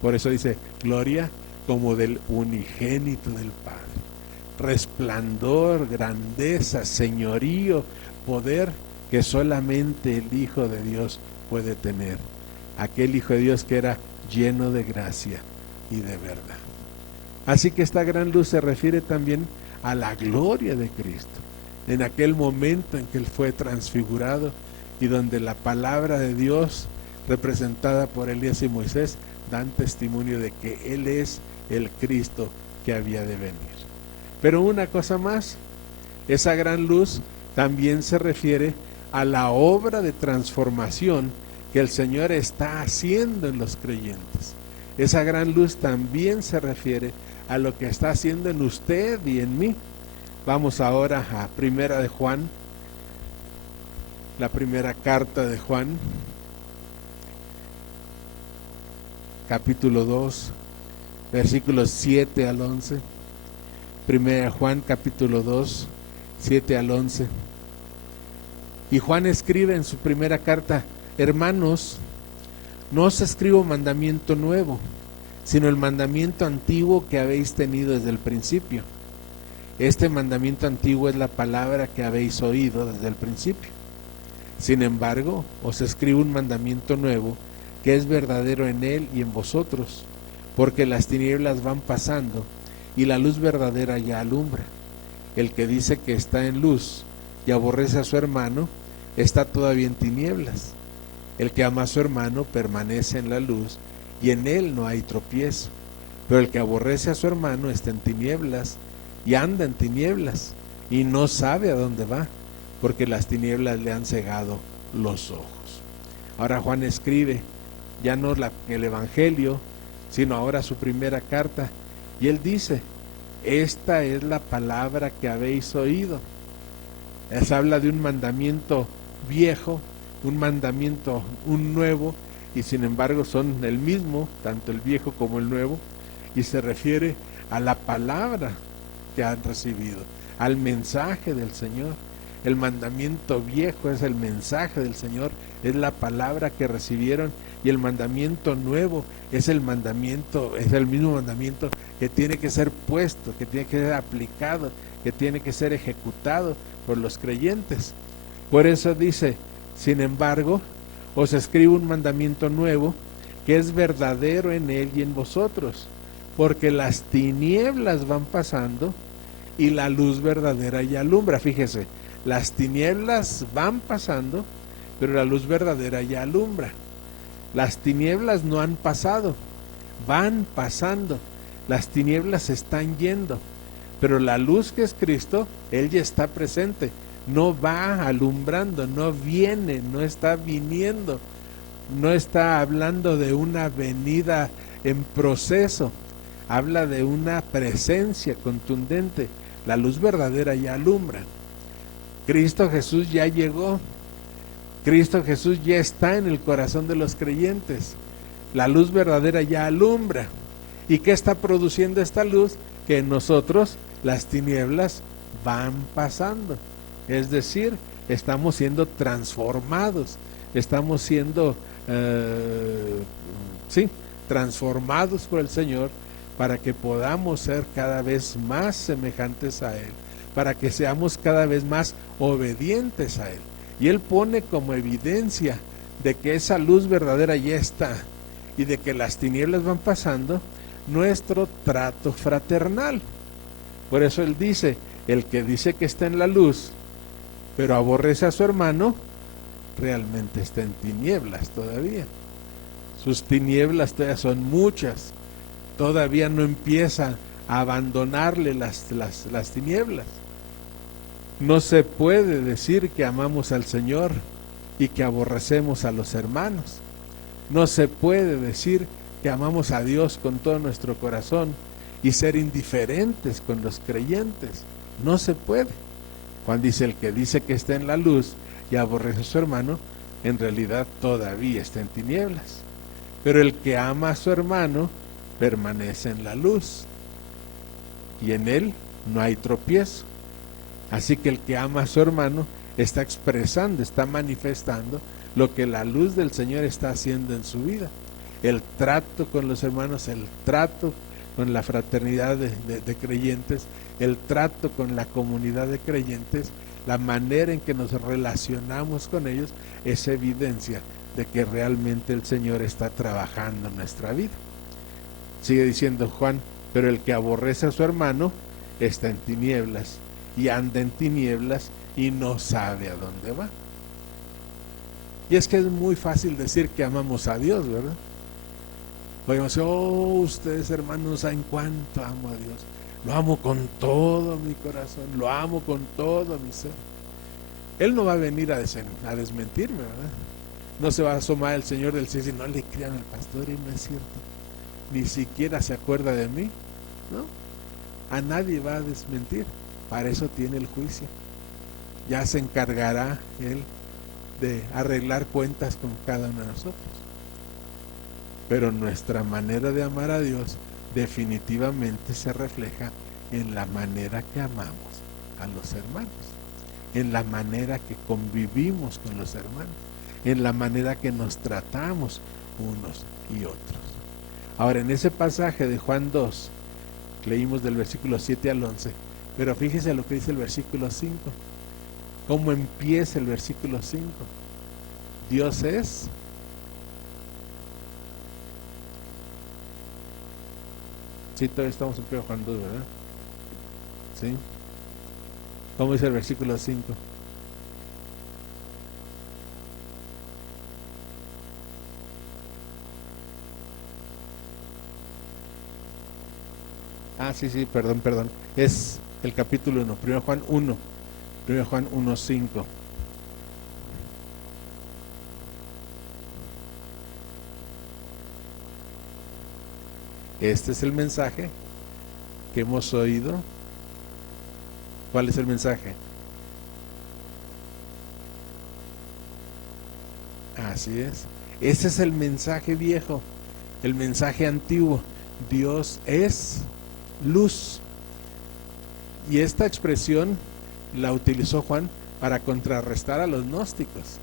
Por eso dice: gloria como del unigénito del Padre. Resplandor, grandeza, señorío, poder que solamente el Hijo de Dios puede tener. Aquel Hijo de Dios que era lleno de gracia y de verdad. Así que esta gran luz se refiere también a la gloria de Cristo, en aquel momento en que Él fue transfigurado y donde la palabra de Dios, representada por Elías y Moisés, dan testimonio de que Él es el Cristo que había de venir. Pero una cosa más, esa gran luz también se refiere a la obra de transformación que el Señor está haciendo en los creyentes. Esa gran luz también se refiere a lo que está haciendo en usted y en mí. Vamos ahora a Primera de Juan, la primera carta de Juan, capítulo 2, versículos 7 al 11. Primera de Juan, capítulo 2, 7 al 11. Y Juan escribe en su primera carta: hermanos, no os escribo mandamiento nuevo, sino el mandamiento antiguo que habéis tenido desde el principio. Este mandamiento antiguo es la palabra que habéis oído desde el principio. Sin embargo, os escribo un mandamiento nuevo, que es verdadero en él y en vosotros, porque las tinieblas van pasando y la luz verdadera ya alumbra. El que dice que está en luz y aborrece a su hermano, está todavía en tinieblas. El que ama a su hermano permanece en la luz, y en él no hay tropiezo. Pero el que aborrece a su hermano está en tinieblas, y anda en tinieblas, y no sabe a dónde va, porque las tinieblas le han cegado los ojos. Ahora Juan escribe, ya no el Evangelio, sino ahora su primera carta, y él dice: esta es la palabra que habéis oído. Se habla de un mandamiento viejo, un nuevo, y sin embargo son el mismo, tanto el viejo como el nuevo, y se refiere a la palabra que han recibido, al mensaje del Señor. El mandamiento viejo es el mensaje del Señor, es la palabra que recibieron, y el mandamiento nuevo es el mismo mandamiento que tiene que ser puesto, que tiene que ser aplicado, que tiene que ser ejecutado por los creyentes. Por eso dice: sin embargo, os escribo un mandamiento nuevo, que es verdadero en él y en vosotros, porque las tinieblas van pasando y la luz verdadera ya alumbra. Fíjese, las tinieblas van pasando, pero la luz verdadera ya alumbra. Las tinieblas no han pasado, van pasando. Las tinieblas se están yendo. Pero la luz que es Cristo, Él ya está presente, no va alumbrando, no viene, no está viniendo, no está hablando de una venida en proceso, habla de una presencia contundente. La luz verdadera ya alumbra. Cristo Jesús ya llegó, Cristo Jesús ya está en el corazón de los creyentes. La luz verdadera ya alumbra. ¿Y qué está produciendo esta luz? Que en nosotros las tinieblas van pasando. Es decir, estamos siendo transformados, estamos siendo transformados por el Señor para que podamos ser cada vez más semejantes a Él, para que seamos cada vez más obedientes a Él. Y Él pone como evidencia de que esa luz verdadera ya está y de que las tinieblas van pasando, nuestro trato fraternal. Por eso Él dice, el que dice que está en la luz, pero aborrece a su hermano, realmente está en tinieblas todavía. Sus tinieblas todavía son muchas, todavía no empieza a abandonarle las tinieblas. No se puede decir que amamos al Señor y que aborrecemos a los hermanos. No se puede decir que amamos a Dios con todo nuestro corazón y ser indiferentes con los creyentes. No se puede. Juan dice, el que dice que está en la luz y aborrece a su hermano, en realidad todavía está en tinieblas. Pero el que ama a su hermano permanece en la luz y en él no hay tropiezo. Así que el que ama a su hermano está expresando, está manifestando lo que la luz del Señor está haciendo en su vida. El trato con los hermanos, el trato con la fraternidad de creyentes, el trato con la comunidad de creyentes, la manera en que nos relacionamos con ellos, es evidencia de que realmente el Señor está trabajando en nuestra vida. Sigue diciendo Juan, pero el que aborrece a su hermano está en tinieblas y anda en tinieblas y no sabe a dónde va. Y es que es muy fácil decir que amamos a Dios, ¿verdad? Podemos decir, ustedes hermanos no saben cuánto amo a Dios. Lo amo con todo mi corazón, lo amo con todo mi ser. Él no va a venir a desmentirme, ¿verdad? No se va a asomar el Señor del cielo y decir, no le crean al pastor y no es cierto. Ni siquiera se acuerda de mí, ¿no? A nadie va a desmentir. Para eso tiene el juicio. Ya se encargará Él de arreglar cuentas con cada uno de nosotros. Pero nuestra manera de amar a Dios definitivamente se refleja en la manera que amamos a los hermanos, en la manera que convivimos con los hermanos, en la manera que nos tratamos unos y otros. Ahora, en ese pasaje de Juan 2, leímos del versículo 7 al 11, pero fíjese lo que dice el versículo 5. ¿Cómo empieza el versículo 5? Dios es sí, todavía estamos en Juan 2, ¿verdad? ¿Sí? ¿Cómo dice el versículo 5? Sí, perdón. Es el capítulo 1, 1 Juan 1, 1 Juan 1, 5. Este es el mensaje que hemos oído. ¿Cuál es el mensaje? Así es. Ese es el mensaje viejo, el mensaje antiguo. Dios es luz. Y esta expresión la utilizó Juan para contrarrestar a los gnósticos.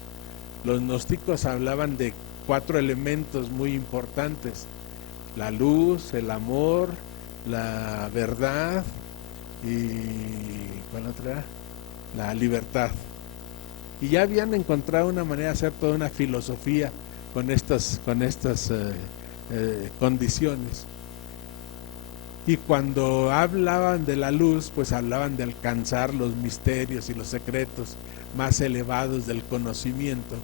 Los gnósticos hablaban de 4 elementos muy importantes: la luz, el amor, la verdad y ¿cuál otra? La libertad. Y ya habían encontrado una manera de hacer toda una filosofía con estas condiciones. Y cuando hablaban de la luz, pues hablaban de alcanzar los misterios y los secretos más elevados del conocimiento.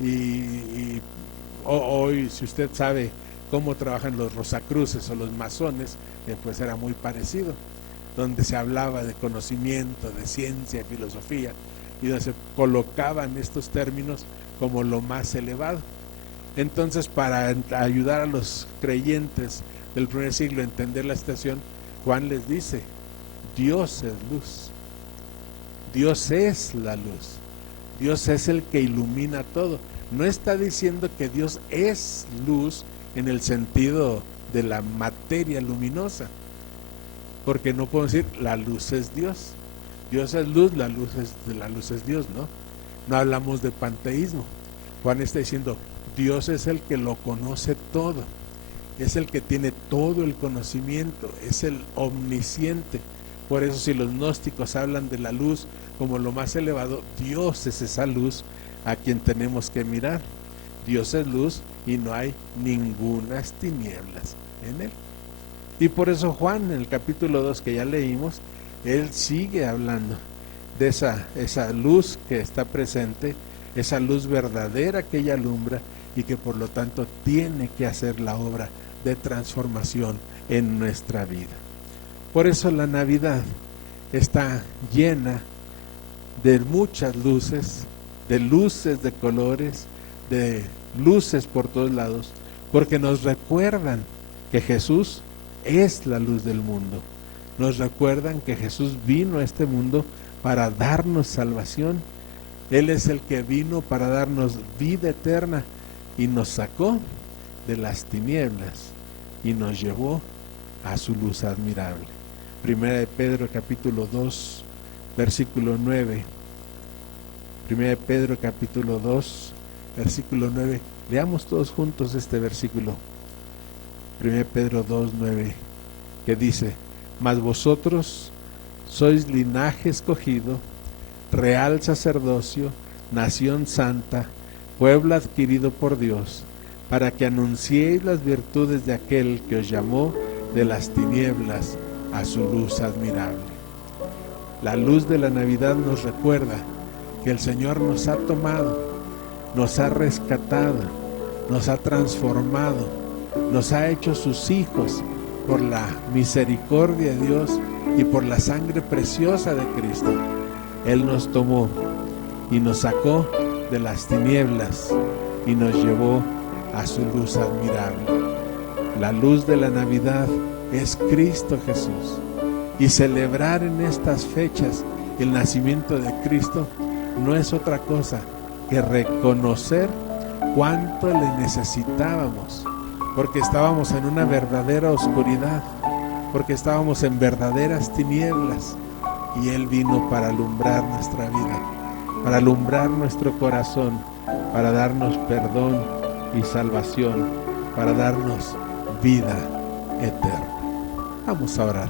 Y hoy, si usted sabe cómo trabajan los rosacruces o los masones, pues era muy parecido. donde se hablaba de conocimiento, de ciencia, filosofía, y donde se colocaban estos términos como lo más elevado. Entonces, para ayudar a los creyentes del primer siglo a entender la situación, Juan les dice: Dios es luz, Dios es la luz, Dios es el que ilumina todo. No está diciendo que Dios es luz en el sentido de la materia luminosa, porque no podemos decir la luz es Dios. Dios es luz, la luz es Dios, ¿no? No hablamos de panteísmo. Juan está diciendo: Dios es el que lo conoce todo, es el que tiene todo el conocimiento, es el omnisciente. Por eso, si los gnósticos hablan de la luz como lo más elevado, Dios es esa luz a quien tenemos que mirar. Dios es luz y no hay ningunas tinieblas en él. Y por eso Juan, en el capítulo 2 que ya leímos, él sigue hablando de esa luz que está presente, esa luz verdadera que ella alumbra y que por lo tanto tiene que hacer la obra de transformación en nuestra vida. Por eso la Navidad está llena de muchas luces, de colores, de luces por todos lados, porque nos recuerdan que Jesús es la luz del mundo. Nos recuerdan que Jesús vino a este mundo para darnos salvación. Él es el que vino para darnos vida eterna y nos sacó de las tinieblas y nos llevó a su luz admirable. Primera de Pedro capítulo 2, versículo 9. Primera de Pedro capítulo 2, versículo 9. Leamos todos juntos este versículo. Primera de Pedro 2, 9, que dice: mas vosotros sois linaje escogido, real sacerdocio, nación santa, pueblo adquirido por Dios, para que anunciéis las virtudes de aquel que os llamó de las tinieblas a su luz admirable. La luz de la Navidad nos recuerda que el Señor nos ha tomado, nos ha rescatado, nos ha transformado, nos ha hecho sus hijos por la misericordia de Dios y por la sangre preciosa de Cristo. Él nos tomó y nos sacó de las tinieblas y nos llevó a su luz admirable. La luz de la Navidad es Cristo Jesús, y celebrar en estas fechas el nacimiento de Cristo no es otra cosa que reconocer cuánto le necesitábamos, porque estábamos en una verdadera oscuridad, porque estábamos en verdaderas tinieblas, y Él vino para alumbrar nuestra vida, para alumbrar nuestro corazón, para darnos perdón y salvación, para darnos vida eterna. Vamos a orar,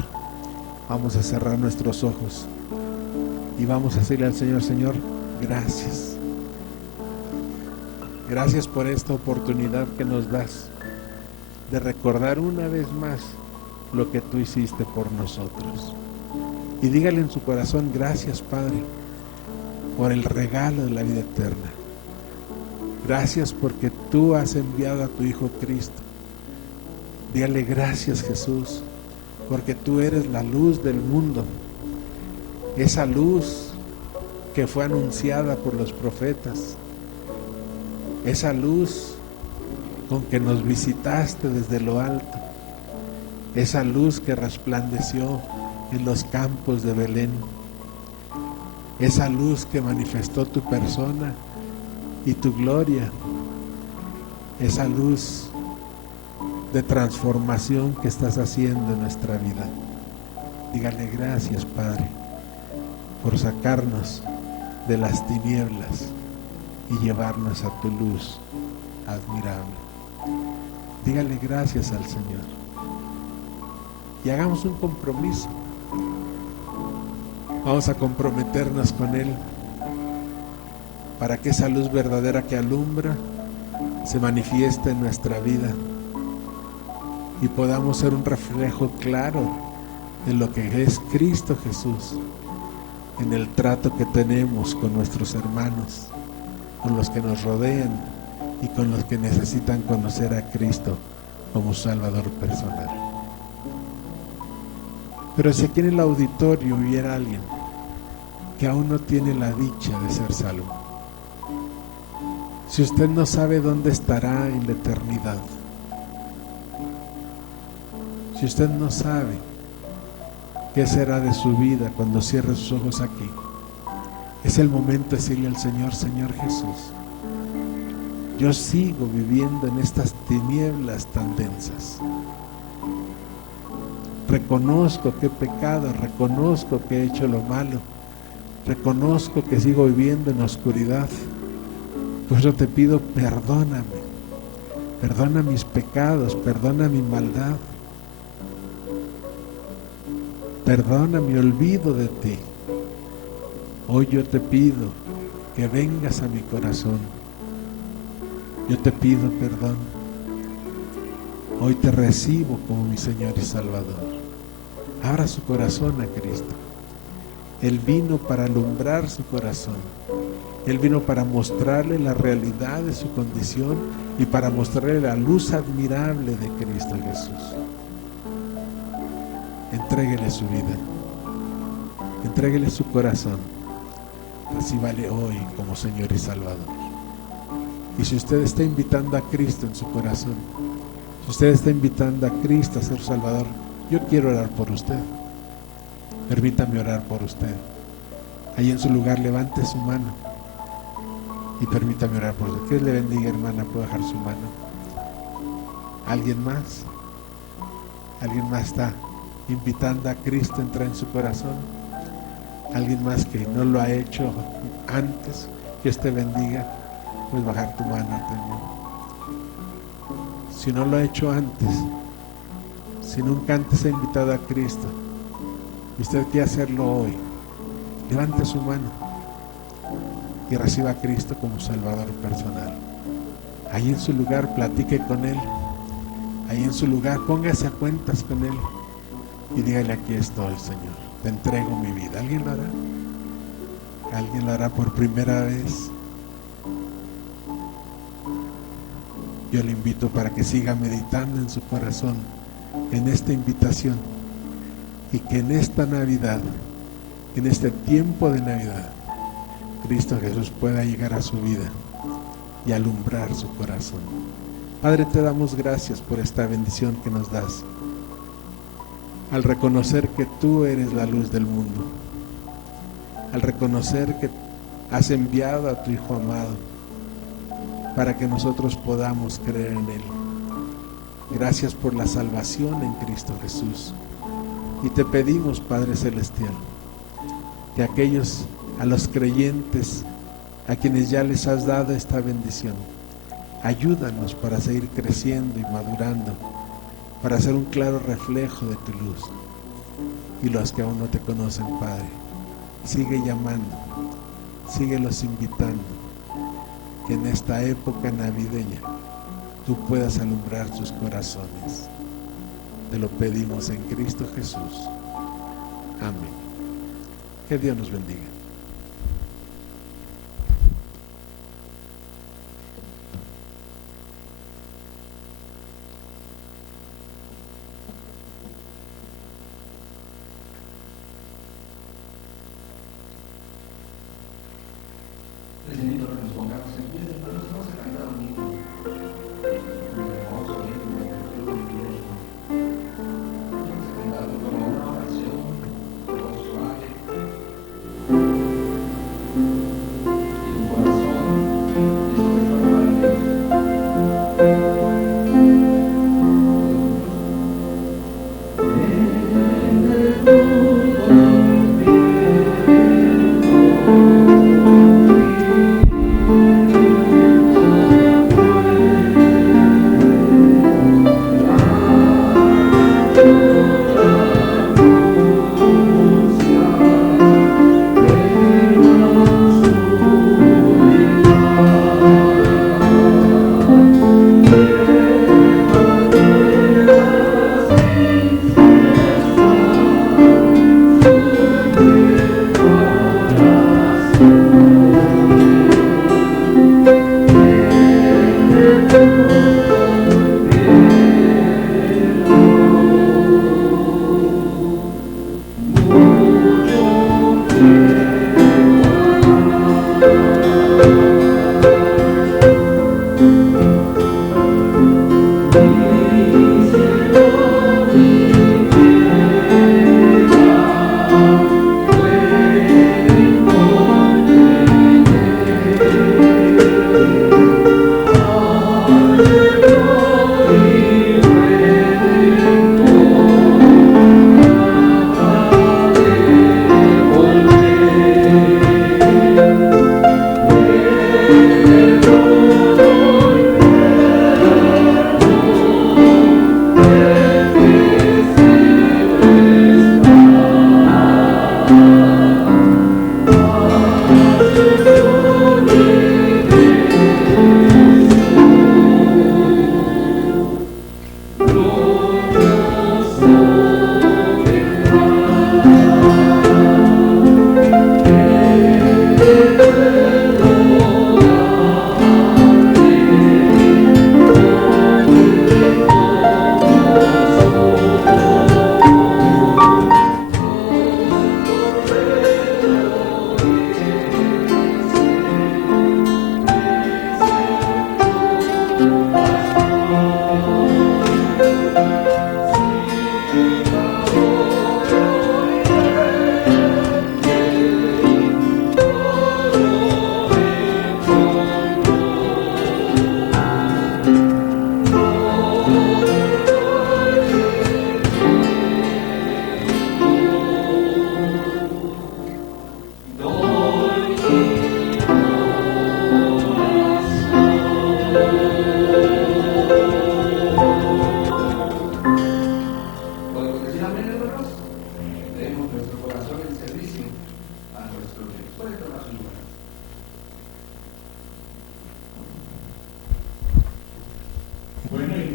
vamos a cerrar nuestros ojos y vamos a decirle al Señor: Señor, gracias. Gracias por esta oportunidad que nos das de recordar una vez más lo que tú hiciste por nosotros. Y dígale en su corazón: gracias, Padre, por el regalo de la vida eterna. Gracias porque tú has enviado a tu Hijo Cristo. Dígale: gracias, Jesús, porque tú eres la luz del mundo. Esa luz que fue anunciada por los profetas. Esa luz con que nos visitaste desde lo alto. Esa luz que resplandeció en los campos de Belén. Esa luz que manifestó tu persona y tu gloria. Esa luz de transformación que estás haciendo en nuestra vida. Dígale: gracias, Padre, por sacarnos de las tinieblas y llevarnos a tu luz admirable. Dígale gracias al Señor y hagamos un compromiso. Vamos a comprometernos con Él para que esa luz verdadera que alumbra se manifieste en nuestra vida y podamos ser un reflejo claro de lo que es Cristo Jesús en el trato que tenemos con nuestros hermanos, con los que nos rodean y con los que necesitan conocer a Cristo como Salvador personal. Pero si aquí en el auditorio hubiera alguien que aún no tiene la dicha de ser salvo, si usted no sabe dónde estará en la eternidad, si usted no sabe qué será de su vida cuando cierre sus ojos aquí, es el momento de decirle al Señor: Señor Jesús, yo sigo viviendo en estas tinieblas tan densas. Reconozco que he pecado, reconozco que he hecho lo malo, reconozco que sigo viviendo en la oscuridad. Pues yo te pido, perdóname, perdona mis pecados, perdona mi maldad, perdona mi olvido de ti. Hoy yo te pido que vengas a mi corazón. Yo te pido perdón. Hoy te recibo como mi Señor y Salvador. Abra su corazón a Cristo. Él vino para alumbrar su corazón. Él vino para mostrarle la realidad de su condición y para mostrarle la luz admirable de Cristo Jesús. Entréguele su vida. Entréguele su corazón. Recíbale hoy como Señor y Salvador. Y si usted está invitando a Cristo en su corazón, si usted está invitando a Cristo a ser Salvador, yo quiero orar por usted. Permítame orar por usted. Ahí en su lugar levante su mano y permítame orar por usted. Que Dios le bendiga, hermana. ¿Puedo dejar su mano? ¿Alguien más? ¿Alguien más está invitando a Cristo a entrar en su corazón? ¿Alguien más que no lo ha hecho antes? Que Dios te bendiga. Puedes bajar tu mano también. Si no lo ha hecho antes, si nunca antes ha invitado a Cristo y usted quiere hacerlo hoy, levante su mano y reciba a Cristo como Salvador personal. Ahí en su lugar platique con Él. Ahí en su lugar póngase a cuentas con Él y dígale: aquí estoy, Señor, te entrego mi vida. ¿Alguien lo hará? ¿Alguien lo hará por primera vez? Yo le invito para que siga meditando en su corazón en esta invitación y que en esta Navidad, en este tiempo de Navidad, Cristo Jesús pueda llegar a su vida y alumbrar su corazón. Padre, te damos gracias por esta bendición que nos das, al reconocer que tú eres la luz del mundo, al reconocer que has enviado a tu Hijo amado para que nosotros podamos creer en Él. Gracias por la salvación en Cristo Jesús. Y te pedimos, Padre Celestial, que aquellos, a los creyentes, a quienes ya les has dado esta bendición, ayúdanos para seguir creciendo y madurando, para ser un claro reflejo de tu luz. Y los que aún no te conocen, Padre, sigue llamando, síguelos invitando, que en esta época navideña tú puedas alumbrar sus corazones. Te lo pedimos en Cristo Jesús. Amén. Que Dios nos bendiga. Les invito a que nos pongamos en pie, hermanos. Vamos a cantar un himno muy hermoso, muy glorioso. Vamos a cantarlo como una oración, todo suave, y un corazón dispuesto a amar a Dios. Thank you.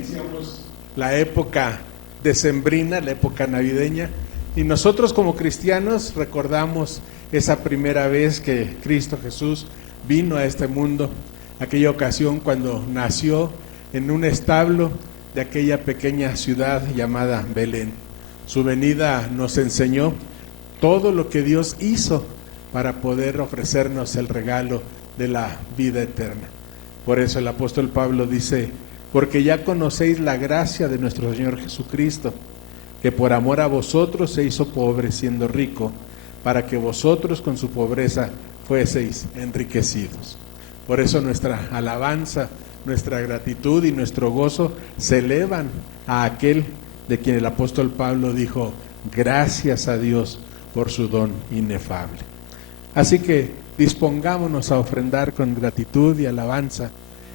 iniciamos la época decembrina, la época navideña, y nosotros como cristianos recordamos esa primera vez que Cristo Jesús vino a este mundo, aquella ocasión cuando nació en un establo de aquella pequeña ciudad llamada Belén. Su venida nos enseñó todo lo que Dios hizo para poder ofrecernos el regalo de la vida eterna. Por eso el apóstol Pablo dice: porque ya conocéis la gracia de nuestro Señor Jesucristo, que por amor a vosotros se hizo pobre siendo rico, para que vosotros con su pobreza fueseis enriquecidos. Por eso nuestra alabanza, nuestra gratitud y nuestro gozo se elevan a aquel de quien el apóstol Pablo dijo: gracias a Dios por su don inefable. Así que dispongámonos a ofrendar con gratitud y alabanza.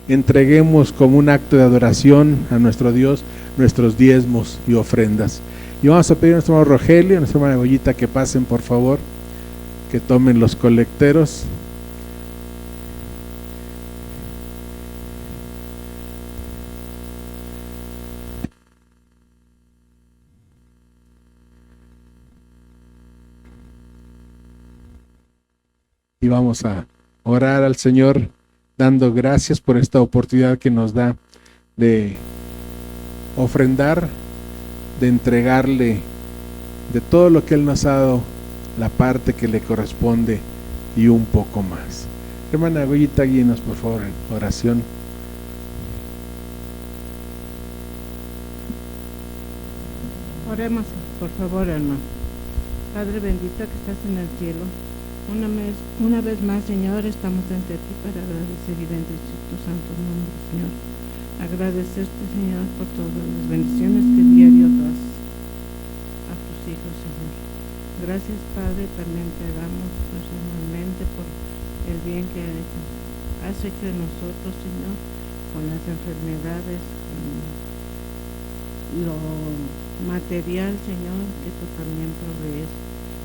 Entreguemos como un acto de adoración a nuestro Dios nuestros diezmos y ofrendas. Y vamos a pedir a nuestro hermano Rogelio, a nuestra hermana Goyita, que pasen por favor, que tomen los colecteros. Y vamos a orar al Señor, dando gracias por esta oportunidad que nos da de ofrendar, de entregarle de todo lo que Él nos ha dado, la parte que le corresponde y un poco más. Hermana Goyita, guíenos por favor en oración. Oremos, por favor, hermano. Padre bendito que estás en el cielo, una vez más, Señor, estamos ante ti para agradecer y bendecir tu santo nombre, Señor. Agradecerte, Señor, por todas las bendiciones que diario das a tus hijos, Señor. Gracias, Padre, también te damos personalmente por el bien que has hecho en nosotros, Señor, con las enfermedades, con lo material, Señor, que tú también provees.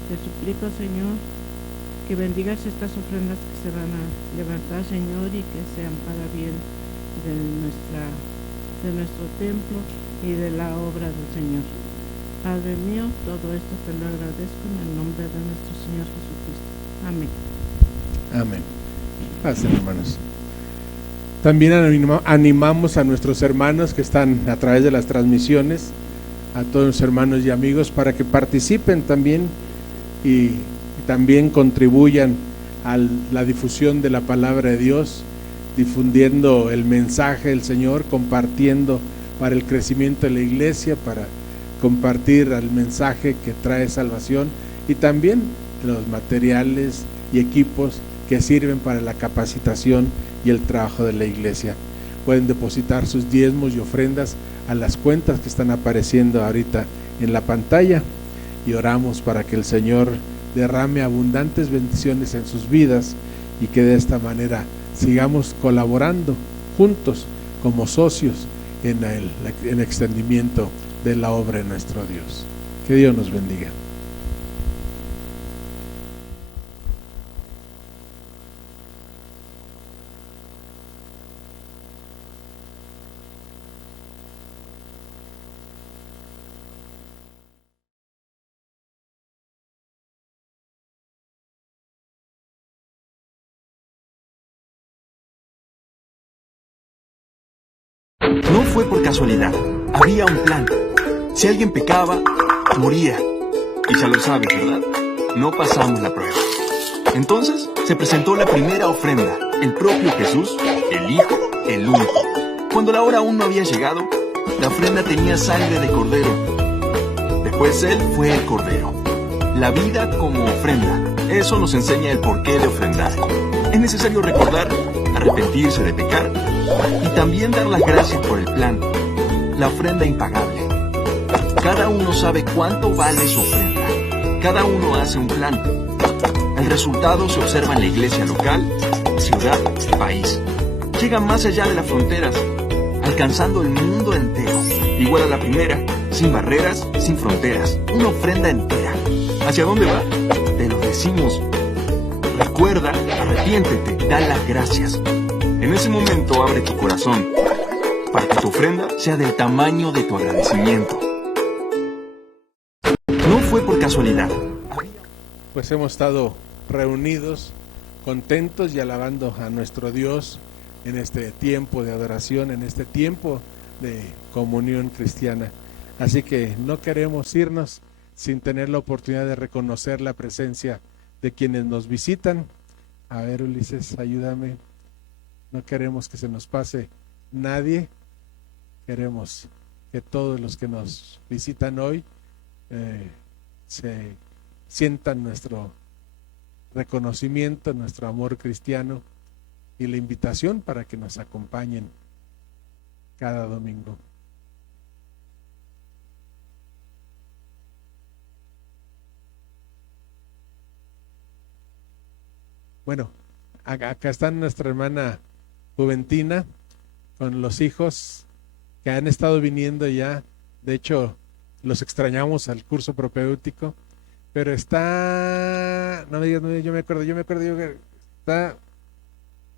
Te suplico, Señor, que bendigas estas ofrendas que se van a levantar, Señor, y que sean para bien de nuestro templo y de la obra del Señor. Padre mío, todo esto te lo agradezco en el nombre de nuestro Señor Jesucristo. Amén. Amén. Pasen, hermanos. También animamos a nuestros hermanos que están a través de las transmisiones, a todos los hermanos y amigos, para que participen también y también contribuyan a la difusión de la palabra de Dios, difundiendo el mensaje del Señor, compartiendo para el crecimiento de la iglesia, para compartir el mensaje que trae salvación, y también los materiales y equipos que sirven para la capacitación y el trabajo de la iglesia. Pueden depositar sus diezmos y ofrendas a las cuentas que están apareciendo ahorita en la pantalla, y oramos para que el Señor derrame abundantes bendiciones en sus vidas y que de esta manera sigamos colaborando juntos como socios en el extendimiento de la obra de nuestro Dios. Que Dios nos bendiga. No fue por casualidad, había un plan. Si alguien pecaba, moría. Y ya lo sabes, ¿verdad? No pasamos la prueba. Entonces se presentó la primera ofrenda, el propio Jesús, el Hijo, el único. Cuando la hora aún no había llegado, la ofrenda tenía sangre de cordero. Después Él fue el cordero. La vida como ofrenda, eso nos enseña el porqué de ofrendar. Es necesario recordar, arrepentirse de pecar y también dar las gracias por el plan, la ofrenda impagable. Cada uno sabe cuánto vale su ofrenda. Cada uno hace un plan. El resultado se observa en la iglesia local, ciudad, país. Llega más allá de las fronteras, alcanzando el mundo entero. Igual a la primera, sin barreras, sin fronteras. Una ofrenda entera. ¿Hacia dónde va? Te lo decimos. Recuerda, arrepiéntete, da las gracias. En ese momento abre tu corazón para que tu ofrenda sea del tamaño de tu agradecimiento. No fue por casualidad. Pues hemos estado reunidos, contentos y alabando a nuestro Dios en este tiempo de adoración, en este tiempo de comunión cristiana. Así que no queremos irnos sin tener la oportunidad de reconocer la presencia de quienes nos visitan. A ver, Ulises, ayúdame. No queremos que se nos pase nadie. Queremos que todos los que nos visitan hoy se sientan nuestro reconocimiento, nuestro amor cristiano y la invitación para que nos acompañen cada domingo. Bueno, acá está nuestra hermana Juventina con los hijos que han estado viniendo ya. De hecho, los extrañamos al curso propedéutico, pero está, no me digas, no, yo me acuerdo, está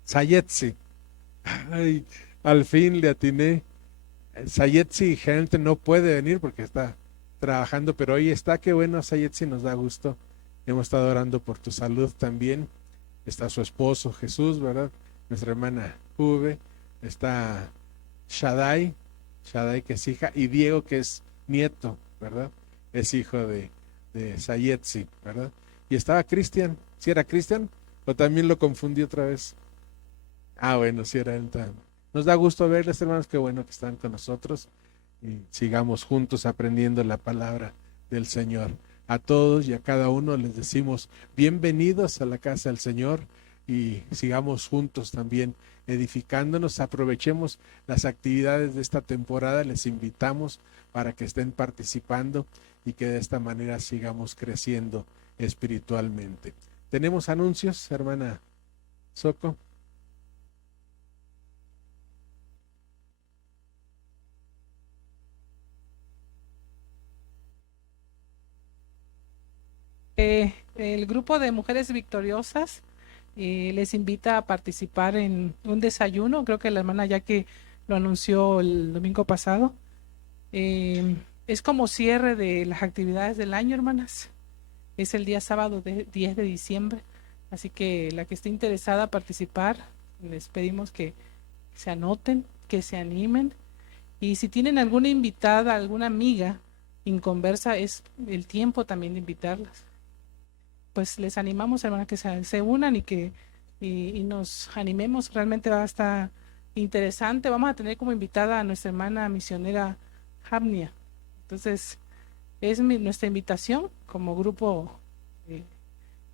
Sayetsi. Ay, al fin le atiné. Sayetsi generalmente no puede venir porque está trabajando, pero hoy está. Qué bueno, Sayetsi, nos da gusto. Hemos estado orando por tu salud también. Está su esposo Jesús, ¿verdad? Nuestra hermana Juve, está Shaddai que es hija, y Diego que es nieto, ¿verdad? Es hijo de Sayetsi, ¿verdad? Y estaba Cristian. ¿Sí era Cristian? ¿O también lo confundí otra vez? Ah, bueno, sí era él también. Nos da gusto verles, hermanos, qué bueno que están con nosotros y sigamos juntos aprendiendo la palabra del Señor. A todos y a cada uno les decimos bienvenidos a la casa del Señor y sigamos juntos también edificándonos. Aprovechemos las actividades de esta temporada, les invitamos para que estén participando y que de esta manera sigamos creciendo espiritualmente. ¿Tenemos anuncios, hermana Soco? El grupo de Mujeres Victoriosas les invita a participar en un desayuno. Creo que la hermana ya que lo anunció el domingo pasado. Es como cierre de las actividades del año, hermanas. Es el día sábado 10 de diciembre. Así que la que esté interesada a participar, les pedimos que se anoten, que se animen. Y si tienen alguna invitada, alguna amiga inconversa, es el tiempo también de invitarlas. Pues les animamos, hermanas, que se unan y nos animemos. Realmente va a estar interesante. Vamos a tener como invitada a nuestra hermana misionera Hamnia. Entonces, es nuestra invitación como grupo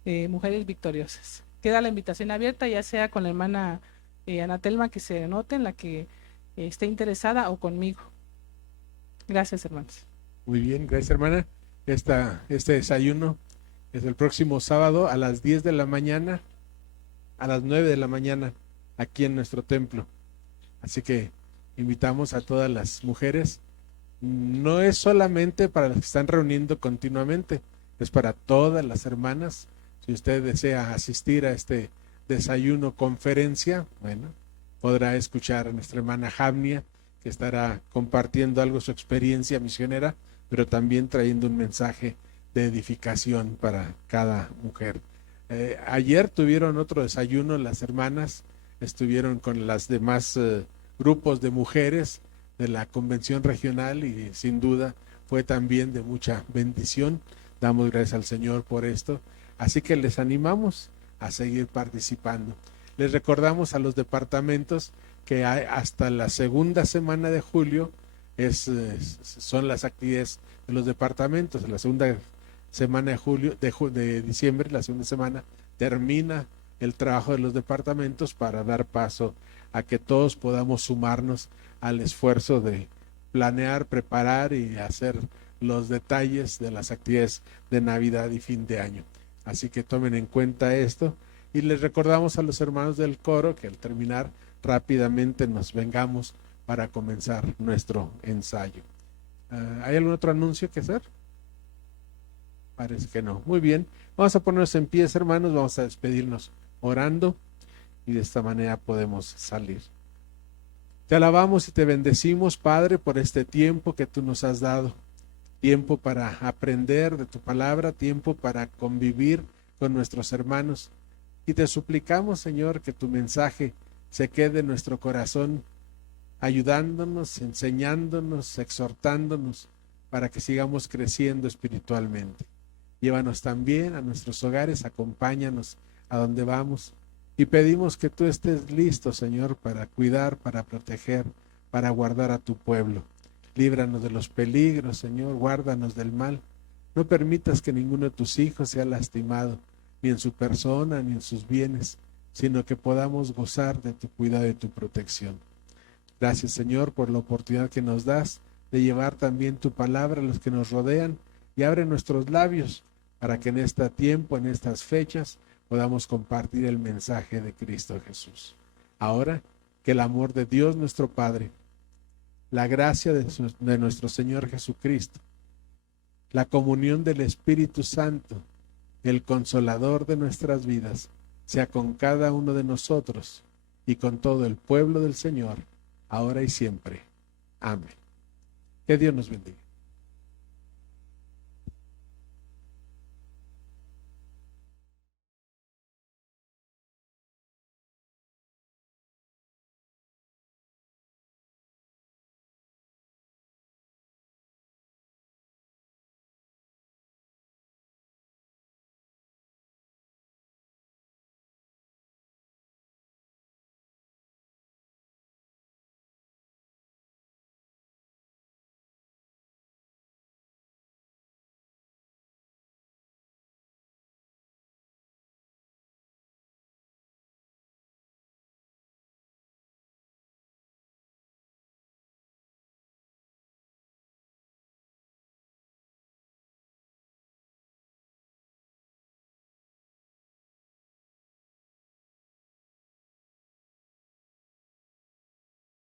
de Mujeres Victoriosas. Queda la invitación abierta, ya sea con la hermana Ana Telma, que se anoten, la que esté interesada, o conmigo. Gracias, hermanos. Muy bien, gracias, hermana. Este desayuno es el próximo sábado a las 10 de la mañana, a las 9 de la mañana, aquí en nuestro templo. Así que invitamos a todas las mujeres. No es solamente para las que están reuniendo continuamente, es para todas las hermanas. Si usted desea asistir a este desayuno conferencia, bueno, podrá escuchar a nuestra hermana Hamnia, que estará compartiendo algo de su experiencia misionera, pero también trayendo un mensaje de edificación para cada mujer. Ayer tuvieron otro desayuno, las hermanas estuvieron con las demás grupos de mujeres de la convención regional y sin duda fue también de mucha bendición. Damos gracias al Señor por esto, así que les animamos a seguir participando. Les recordamos a los departamentos que hasta la segunda semana de julio son las actividades de los departamentos. La segunda semana de diciembre, la segunda semana, termina el trabajo de los departamentos para dar paso a que todos podamos sumarnos al esfuerzo de planear, preparar y hacer los detalles de las actividades de Navidad y fin de año. Así que tomen en cuenta esto y les recordamos a los hermanos del coro que al terminar rápidamente nos vengamos para comenzar nuestro ensayo. ¿Hay algún otro anuncio que hacer? Parece que no. Muy bien, vamos a ponernos en pie, hermanos, vamos a despedirnos orando y de esta manera podemos salir. Te alabamos y te bendecimos, Padre, por este tiempo que tú nos has dado. Tiempo para aprender de tu palabra, tiempo para convivir con nuestros hermanos. Y te suplicamos, Señor, que tu mensaje se quede en nuestro corazón, ayudándonos, enseñándonos, exhortándonos, para que sigamos creciendo espiritualmente. Llévanos también a nuestros hogares, acompáñanos a donde vamos. Y pedimos que tú estés listo, Señor, para cuidar, para proteger, para guardar a tu pueblo. Líbranos de los peligros, Señor, guárdanos del mal. No permitas que ninguno de tus hijos sea lastimado, ni en su persona, ni en sus bienes, sino que podamos gozar de tu cuidado y tu protección. Gracias, Señor, por la oportunidad que nos das de llevar también tu palabra a los que nos rodean, y abre nuestros labios para que en este tiempo, en estas fechas, podamos compartir el mensaje de Cristo Jesús. Ahora, que el amor de Dios nuestro Padre, la gracia de nuestro Señor Jesucristo, la comunión del Espíritu Santo, el Consolador de nuestras vidas, sea con cada uno de nosotros y con todo el pueblo del Señor, ahora y siempre. Amén. Que Dios nos bendiga.